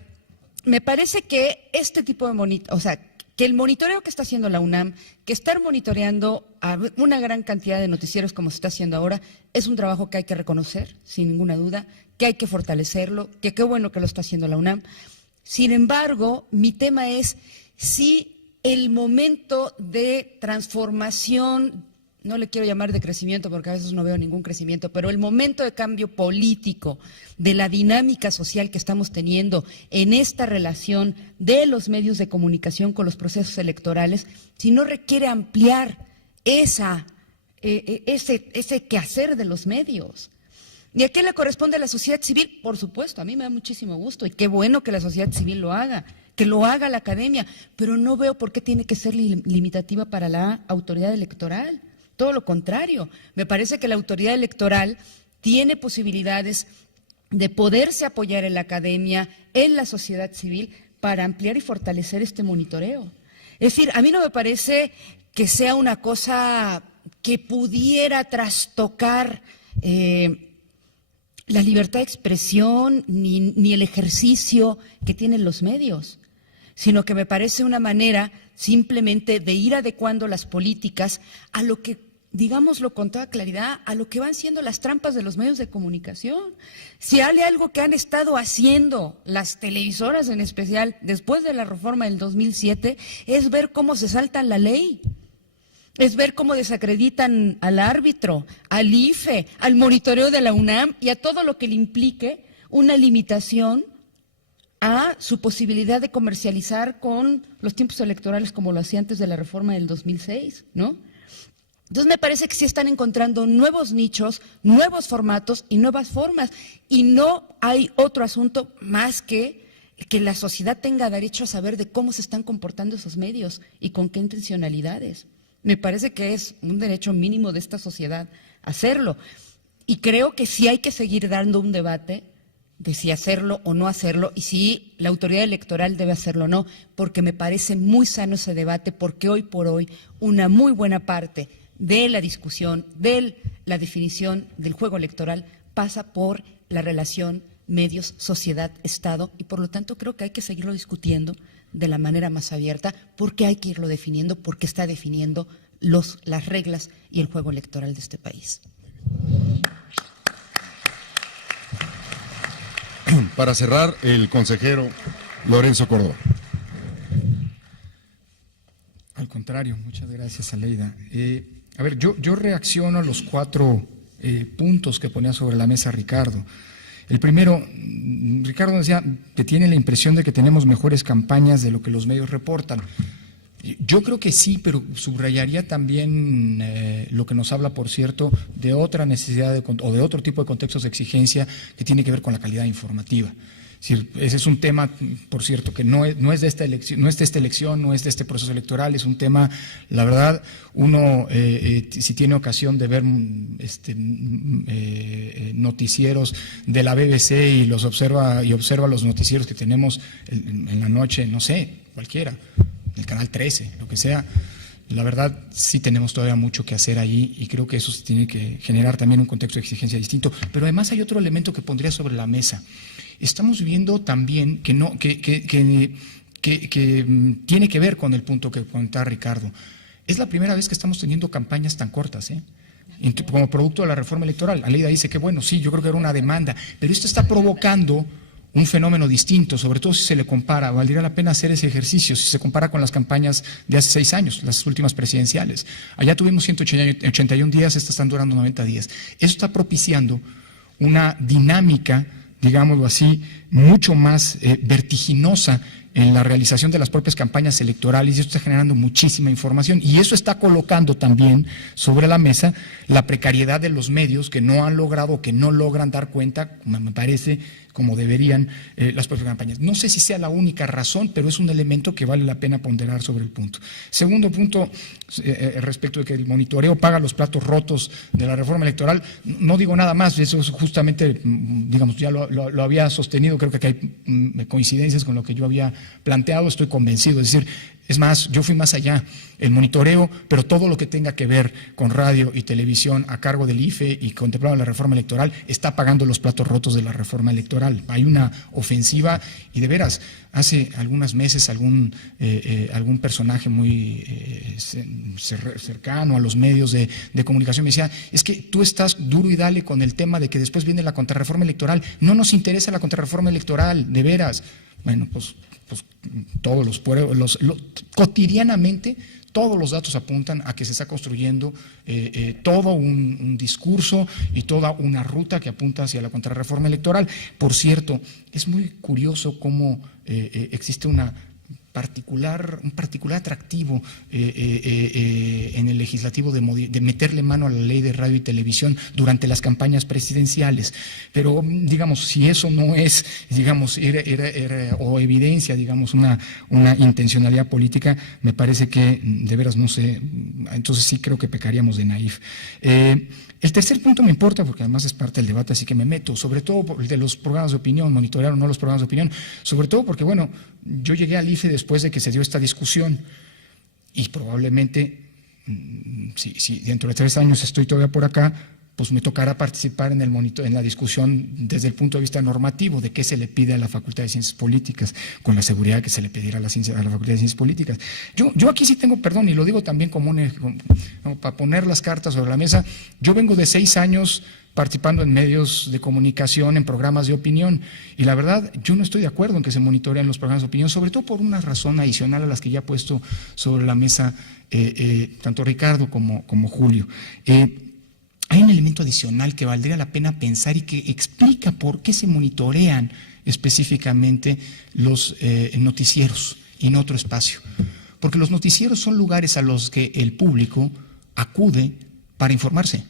me parece que este tipo de que el monitoreo que está haciendo la UNAM, que estar monitoreando a una gran cantidad de noticieros como se está haciendo ahora, es un trabajo que hay que reconocer, sin ninguna duda, que hay que fortalecerlo, que qué bueno que lo está haciendo la UNAM. Sin embargo, mi tema es si el momento de transformación no le quiero llamar de crecimiento porque a veces no veo ningún crecimiento, pero el momento de cambio político, de la dinámica social que estamos teniendo en esta relación de los medios de comunicación con los procesos electorales, si no requiere ampliar ese quehacer de los medios. ¿Y a qué le corresponde a la sociedad civil? Por supuesto, a mí me da muchísimo gusto y qué bueno que la sociedad civil lo haga, que lo haga la academia, pero no veo por qué tiene que ser limitativa para la autoridad electoral. Todo lo contrario, me parece que la autoridad electoral tiene posibilidades de poderse apoyar en la academia, en la sociedad civil, para ampliar y fortalecer este monitoreo. Es decir, a mí no me parece que sea una cosa que pudiera trastocar la libertad de expresión ni el ejercicio que tienen los medios, sino que me parece una manera simplemente de ir adecuando las políticas a lo que, digámoslo con toda claridad, a lo que van siendo las trampas de los medios de comunicación. Si hay algo que han estado haciendo las televisoras en especial después de la reforma del 2007, es ver cómo se saltan la ley. Es ver cómo desacreditan al árbitro, al IFE, al monitoreo de la UNAM y a todo lo que le implique una limitación a su posibilidad de comercializar con los tiempos electorales como lo hacía antes de la reforma del 2006, ¿no? Entonces me parece que sí están encontrando nuevos nichos, nuevos formatos y nuevas formas. Y no hay otro asunto más que la sociedad tenga derecho a saber de cómo se están comportando esos medios y con qué intencionalidades. Me parece que es un derecho mínimo de esta sociedad hacerlo. Y creo que sí hay que seguir dando un debate de si hacerlo o no hacerlo y si la autoridad electoral debe hacerlo o no, porque me parece muy sano ese debate, porque hoy por hoy una muy buena parte de la discusión, de la definición del juego electoral pasa por la relación medios, sociedad, Estado, y por lo tanto creo que hay que seguirlo discutiendo de la manera más abierta, porque hay que irlo definiendo, porque está definiendo las reglas y el juego electoral de este país. Para cerrar, el consejero Lorenzo Córdoba. Al contrario, muchas gracias, Aleida. A ver, yo reacciono a los 4 puntos que ponía sobre la mesa Ricardo. El primero, Ricardo decía que tiene la impresión de que tenemos mejores campañas de lo que los medios reportan. Yo creo que sí, pero subrayaría también lo que nos habla, por cierto, de otra necesidad o de otro tipo de contextos de exigencia que tiene que ver con la calidad informativa. Es decir, ese es un tema, por cierto, que no es de esta elección, no es de este proceso electoral, es un tema, la verdad, uno si tiene ocasión de ver noticieros de la BBC y observa los noticieros que tenemos en la noche, no sé, cualquiera, el canal 13, lo que sea. La verdad, sí tenemos todavía mucho que hacer ahí y creo que eso se tiene que generar también un contexto de exigencia distinto. Pero además hay otro elemento que pondría sobre la mesa. Estamos viendo también que tiene que ver con el punto que comentaba Ricardo. Es la primera vez que estamos teniendo campañas tan cortas, como producto de la reforma electoral. Aleida dice que bueno, sí, yo creo que era una demanda, pero esto está provocando un fenómeno distinto, sobre todo si se le compara, valdría la pena hacer ese ejercicio, si se compara con las campañas de hace 6 años, las últimas presidenciales. Allá tuvimos 181 días, estas están durando 90 días. Eso está propiciando una dinámica, digámoslo así, mucho más vertiginosa en la realización de las propias campañas electorales, y esto está generando muchísima información y eso está colocando también sobre la mesa la precariedad de los medios que no han logrado, que no logran dar cuenta, me parece, como deberían las propias campañas. No sé si sea la única razón, pero es un elemento que vale la pena ponderar sobre el punto. Segundo punto, respecto de que el monitoreo paga los platos rotos de la reforma electoral, no digo nada más, eso es justamente, digamos, ya lo había sostenido, creo que hay coincidencias con lo que yo había planteado, estoy convencido, es decir, es más, yo fui más allá, el monitoreo, pero todo lo que tenga que ver con radio y televisión a cargo del IFE y contemplado en la reforma electoral está pagando los platos rotos de la reforma electoral. Hay una ofensiva y de veras, hace algunos meses algún personaje muy cercano a los medios de comunicación me decía, es que tú estás duro y dale con el tema de que después viene la contrarreforma electoral, no nos interesa la contrarreforma electoral, de veras. Bueno, pues todos los pueblos, cotidianamente Todos los datos apuntan a que se está construyendo todo un discurso y toda una ruta que apunta hacia la contrarreforma electoral. Por cierto, es muy curioso cómo existe un particular atractivo en el legislativo de meterle mano a la ley de radio y televisión durante las campañas presidenciales. Pero, digamos, si eso no es, digamos, o evidencia, digamos, una intencionalidad política, me parece que, de veras, no sé, entonces sí creo que pecaríamos de naif. El tercer punto me importa porque además es parte del debate, así que me meto, sobre todo por el de los programas de opinión, monitorear o no los programas de opinión, sobre todo porque, bueno, yo llegué al IFE después de que se dio esta discusión y probablemente, si dentro de 3 años estoy todavía por acá, pues me tocará participar en la discusión desde el punto de vista normativo de qué se le pide a la Facultad de Ciencias Políticas, con la seguridad que se le pedirá a la Facultad de Ciencias Políticas. Yo aquí sí tengo, perdón, y lo digo también como para poner las cartas sobre la mesa, yo vengo de 6 años participando en medios de comunicación, en programas de opinión, y la verdad, yo no estoy de acuerdo en que se monitorean los programas de opinión, sobre todo por una razón adicional a las que ya ha puesto sobre la mesa tanto Ricardo como Julio. Hay un elemento adicional que valdría la pena pensar y que explica por qué se monitorean específicamente los noticieros y no otro espacio. Porque los noticieros son lugares a los que el público acude para informarse.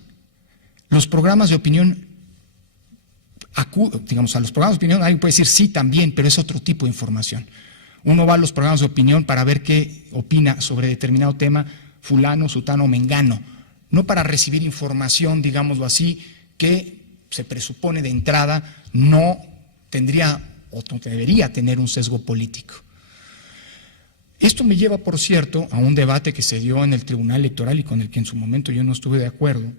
Los programas de opinión, digamos, a los programas de opinión alguien puede decir sí también, pero es otro tipo de información. Uno va a los programas de opinión para ver qué opina sobre determinado tema fulano, sutano o mengano, no para recibir información, digámoslo así, que se presupone de entrada no tendría o no debería tener un sesgo político. Esto me lleva, por cierto, a un debate que se dio en el Tribunal Electoral y con el que en su momento yo no estuve de acuerdo,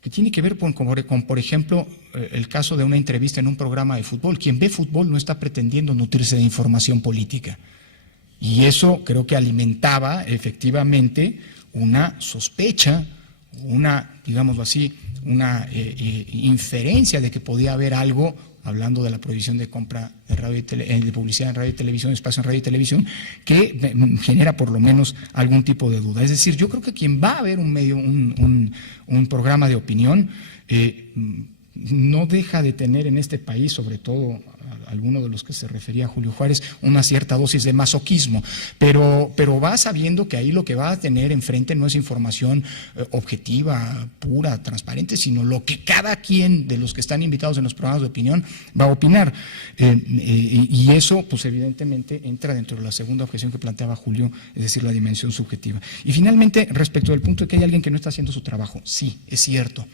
que tiene que ver con por ejemplo, el caso de una entrevista en un programa de fútbol. Quien ve fútbol no está pretendiendo nutrirse de información política. Y eso creo que alimentaba efectivamente una sospecha, digámoslo así, una inferencia de que podía haber algo, hablando de la prohibición de compra de publicidad en radio y televisión, espacio en radio y televisión, que genera por lo menos algún tipo de duda. Es decir, yo creo que quien va a ver un programa de opinión no deja de tener en este país, sobre todo alguno de los que se refería a Julio Juárez, una cierta dosis de masoquismo, pero va sabiendo que ahí lo que va a tener enfrente no es información objetiva, pura, transparente, sino lo que cada quien de los que están invitados en los programas de opinión va a opinar. Y eso, pues evidentemente, entra dentro de la segunda objeción que planteaba Julio, es decir, la dimensión subjetiva. Y finalmente, respecto del punto de que hay alguien que no está haciendo su trabajo, sí, es cierto.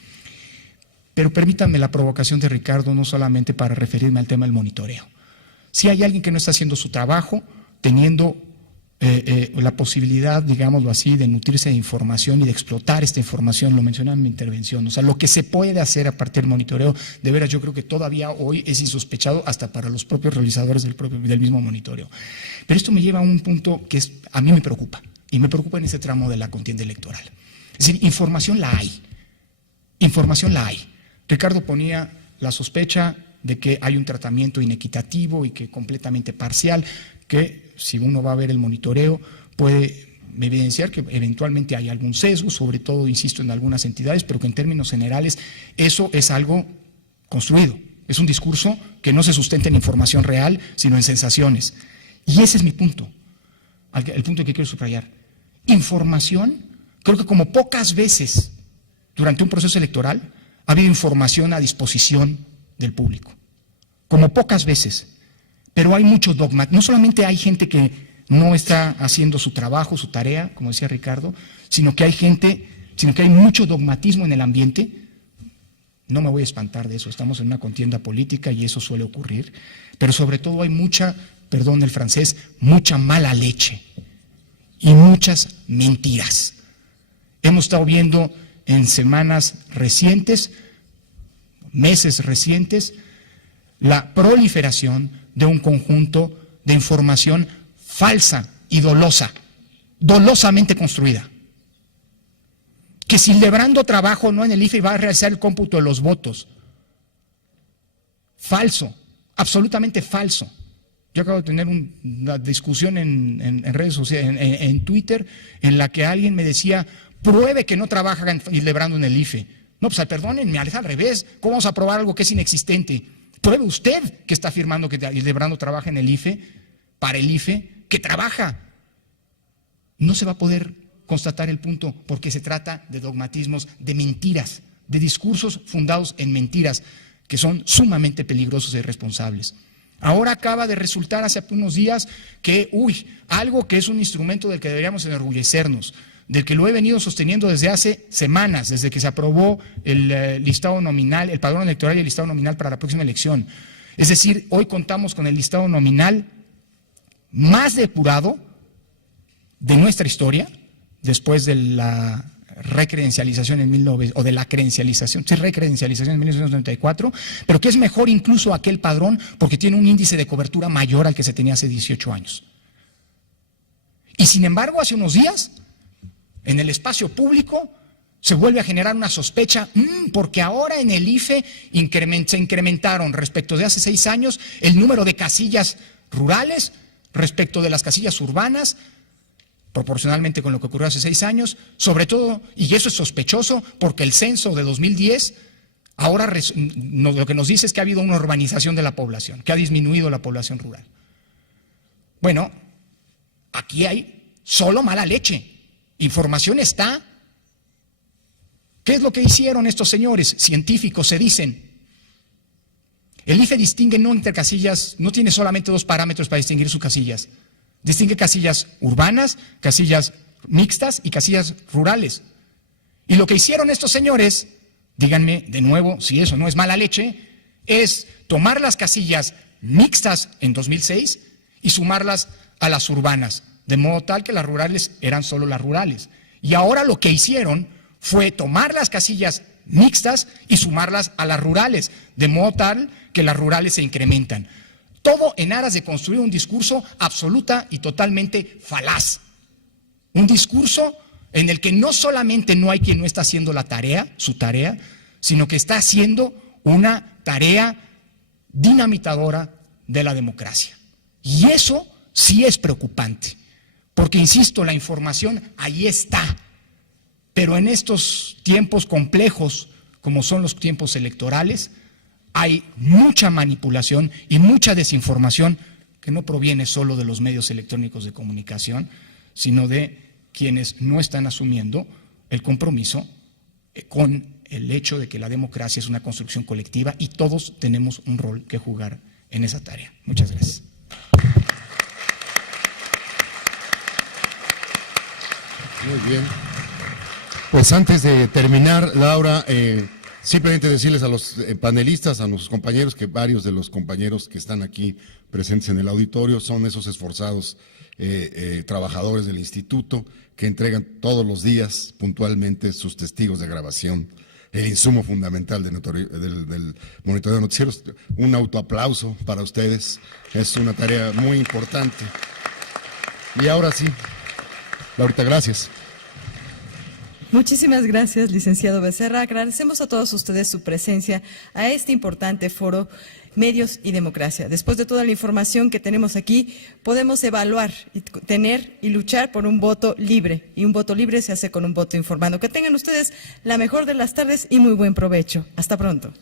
Pero permítanme la provocación de Ricardo, no solamente para referirme al tema del monitoreo. Si hay alguien que no está haciendo su trabajo, teniendo la posibilidad, digámoslo así, de nutrirse de información y de explotar esta información, lo mencionaba en mi intervención, o sea, lo que se puede hacer a partir del monitoreo, de veras yo creo que todavía hoy es insospechado hasta para los propios realizadores del mismo monitoreo. Pero esto me lleva a un punto que a mí me preocupa, y me preocupa en ese tramo de la contienda electoral. Es decir, información la hay. Ricardo ponía la sospecha de que hay un tratamiento inequitativo y que completamente parcial, que si uno va a ver el monitoreo puede evidenciar que eventualmente hay algún sesgo, sobre todo, insisto, en algunas entidades, pero que en términos generales eso es algo construido. Es un discurso que no se sustenta en información real, sino en sensaciones. Y ese es mi punto, el punto que quiero subrayar. Información, creo que como pocas veces durante un proceso electoral ha habido información a disposición del público, como pocas veces, pero hay mucho dogma. No solamente hay gente que no está haciendo su trabajo, su tarea, como decía Ricardo, sino que hay mucho dogmatismo en el ambiente. No me voy a espantar de eso, estamos en una contienda política y eso suele ocurrir, pero sobre todo hay mucha, perdón el francés, mucha mala leche y muchas mentiras. Hemos estado viendo en semanas recientes, meses recientes, la proliferación de un conjunto de información falsa y dolosamente construida. Que si Lebrando trabajo no en el IFE va a realizar el cómputo de los votos. Falso, absolutamente falso. Yo acabo de tener una discusión en redes sociales, en Twitter, en la que alguien me decía, pruebe que no trabaja Hildebrando en el IFE. No, pues perdónenme, es al revés. ¿Cómo vamos a probar algo que es inexistente? Pruebe usted que está afirmando que Hildebrando trabaja en el IFE, para el IFE, que trabaja. No se va a poder constatar el punto porque se trata de dogmatismos, de mentiras, de discursos fundados en mentiras que son sumamente peligrosos e irresponsables. Ahora acaba de resultar hace unos días que, algo que es un instrumento del que deberíamos enorgullecernos, del que lo he venido sosteniendo desde hace semanas, desde que se aprobó el listado nominal, el padrón electoral y el listado nominal para la próxima elección. Es decir, hoy contamos con el listado nominal más depurado de nuestra historia, después de la recredencialización en 1994, pero que es mejor incluso aquel padrón porque tiene un índice de cobertura mayor al que se tenía hace 18 años. Y sin embargo, hace unos días, en el espacio público, se vuelve a generar una sospecha, porque ahora en el IFE se incrementaron respecto de hace 6 años el número de casillas rurales respecto de las casillas urbanas, proporcionalmente con lo que ocurrió hace 6 años, sobre todo, y eso es sospechoso, porque el censo de 2010, ahora lo que nos dice es que ha habido una urbanización de la población, que ha disminuido la población rural. Bueno, aquí hay solo mala leche, información está. ¿Qué es lo que hicieron estos señores científicos? Se dicen, el IFE distingue no entre casillas, no tiene solamente 2 parámetros para distinguir sus casillas. Distingue casillas urbanas, casillas mixtas y casillas rurales. Y lo que hicieron estos señores, díganme de nuevo si eso no es mala leche, es tomar las casillas mixtas en 2006 y sumarlas a las urbanas, de modo tal que las rurales eran solo las rurales. Y ahora lo que hicieron fue tomar las casillas mixtas y sumarlas a las rurales, de modo tal que las rurales se incrementan. Todo en aras de construir un discurso absoluta y totalmente falaz. Un discurso en el que no solamente no hay quien no está haciendo la tarea, su tarea, sino que está haciendo una tarea dinamitadora de la democracia. Y eso sí es preocupante, porque, insisto, la información ahí está, pero en estos tiempos complejos, como son los tiempos electorales, hay mucha manipulación y mucha desinformación que no proviene solo de los medios electrónicos de comunicación, sino de quienes no están asumiendo el compromiso con el hecho de que la democracia es una construcción colectiva y todos tenemos un rol que jugar en esa tarea. Muchas gracias. Muy bien. Pues antes de terminar, Laura, simplemente decirles a los panelistas, a nuestros compañeros, que varios de los compañeros que están aquí presentes en el auditorio son esos esforzados trabajadores del instituto que entregan todos los días puntualmente sus testigos de grabación, el insumo fundamental del monitoreo de noticieros. Un autoaplauso para ustedes, es una tarea muy importante. Y ahora sí, Laurita, gracias. Muchísimas gracias, licenciado Becerra. Agradecemos a todos ustedes su presencia a este importante foro Medios y Democracia. Después de toda la información que tenemos aquí, podemos evaluar y tener y luchar por un voto libre. Y un voto libre se hace con un voto informado. Que tengan ustedes la mejor de las tardes y muy buen provecho. Hasta pronto.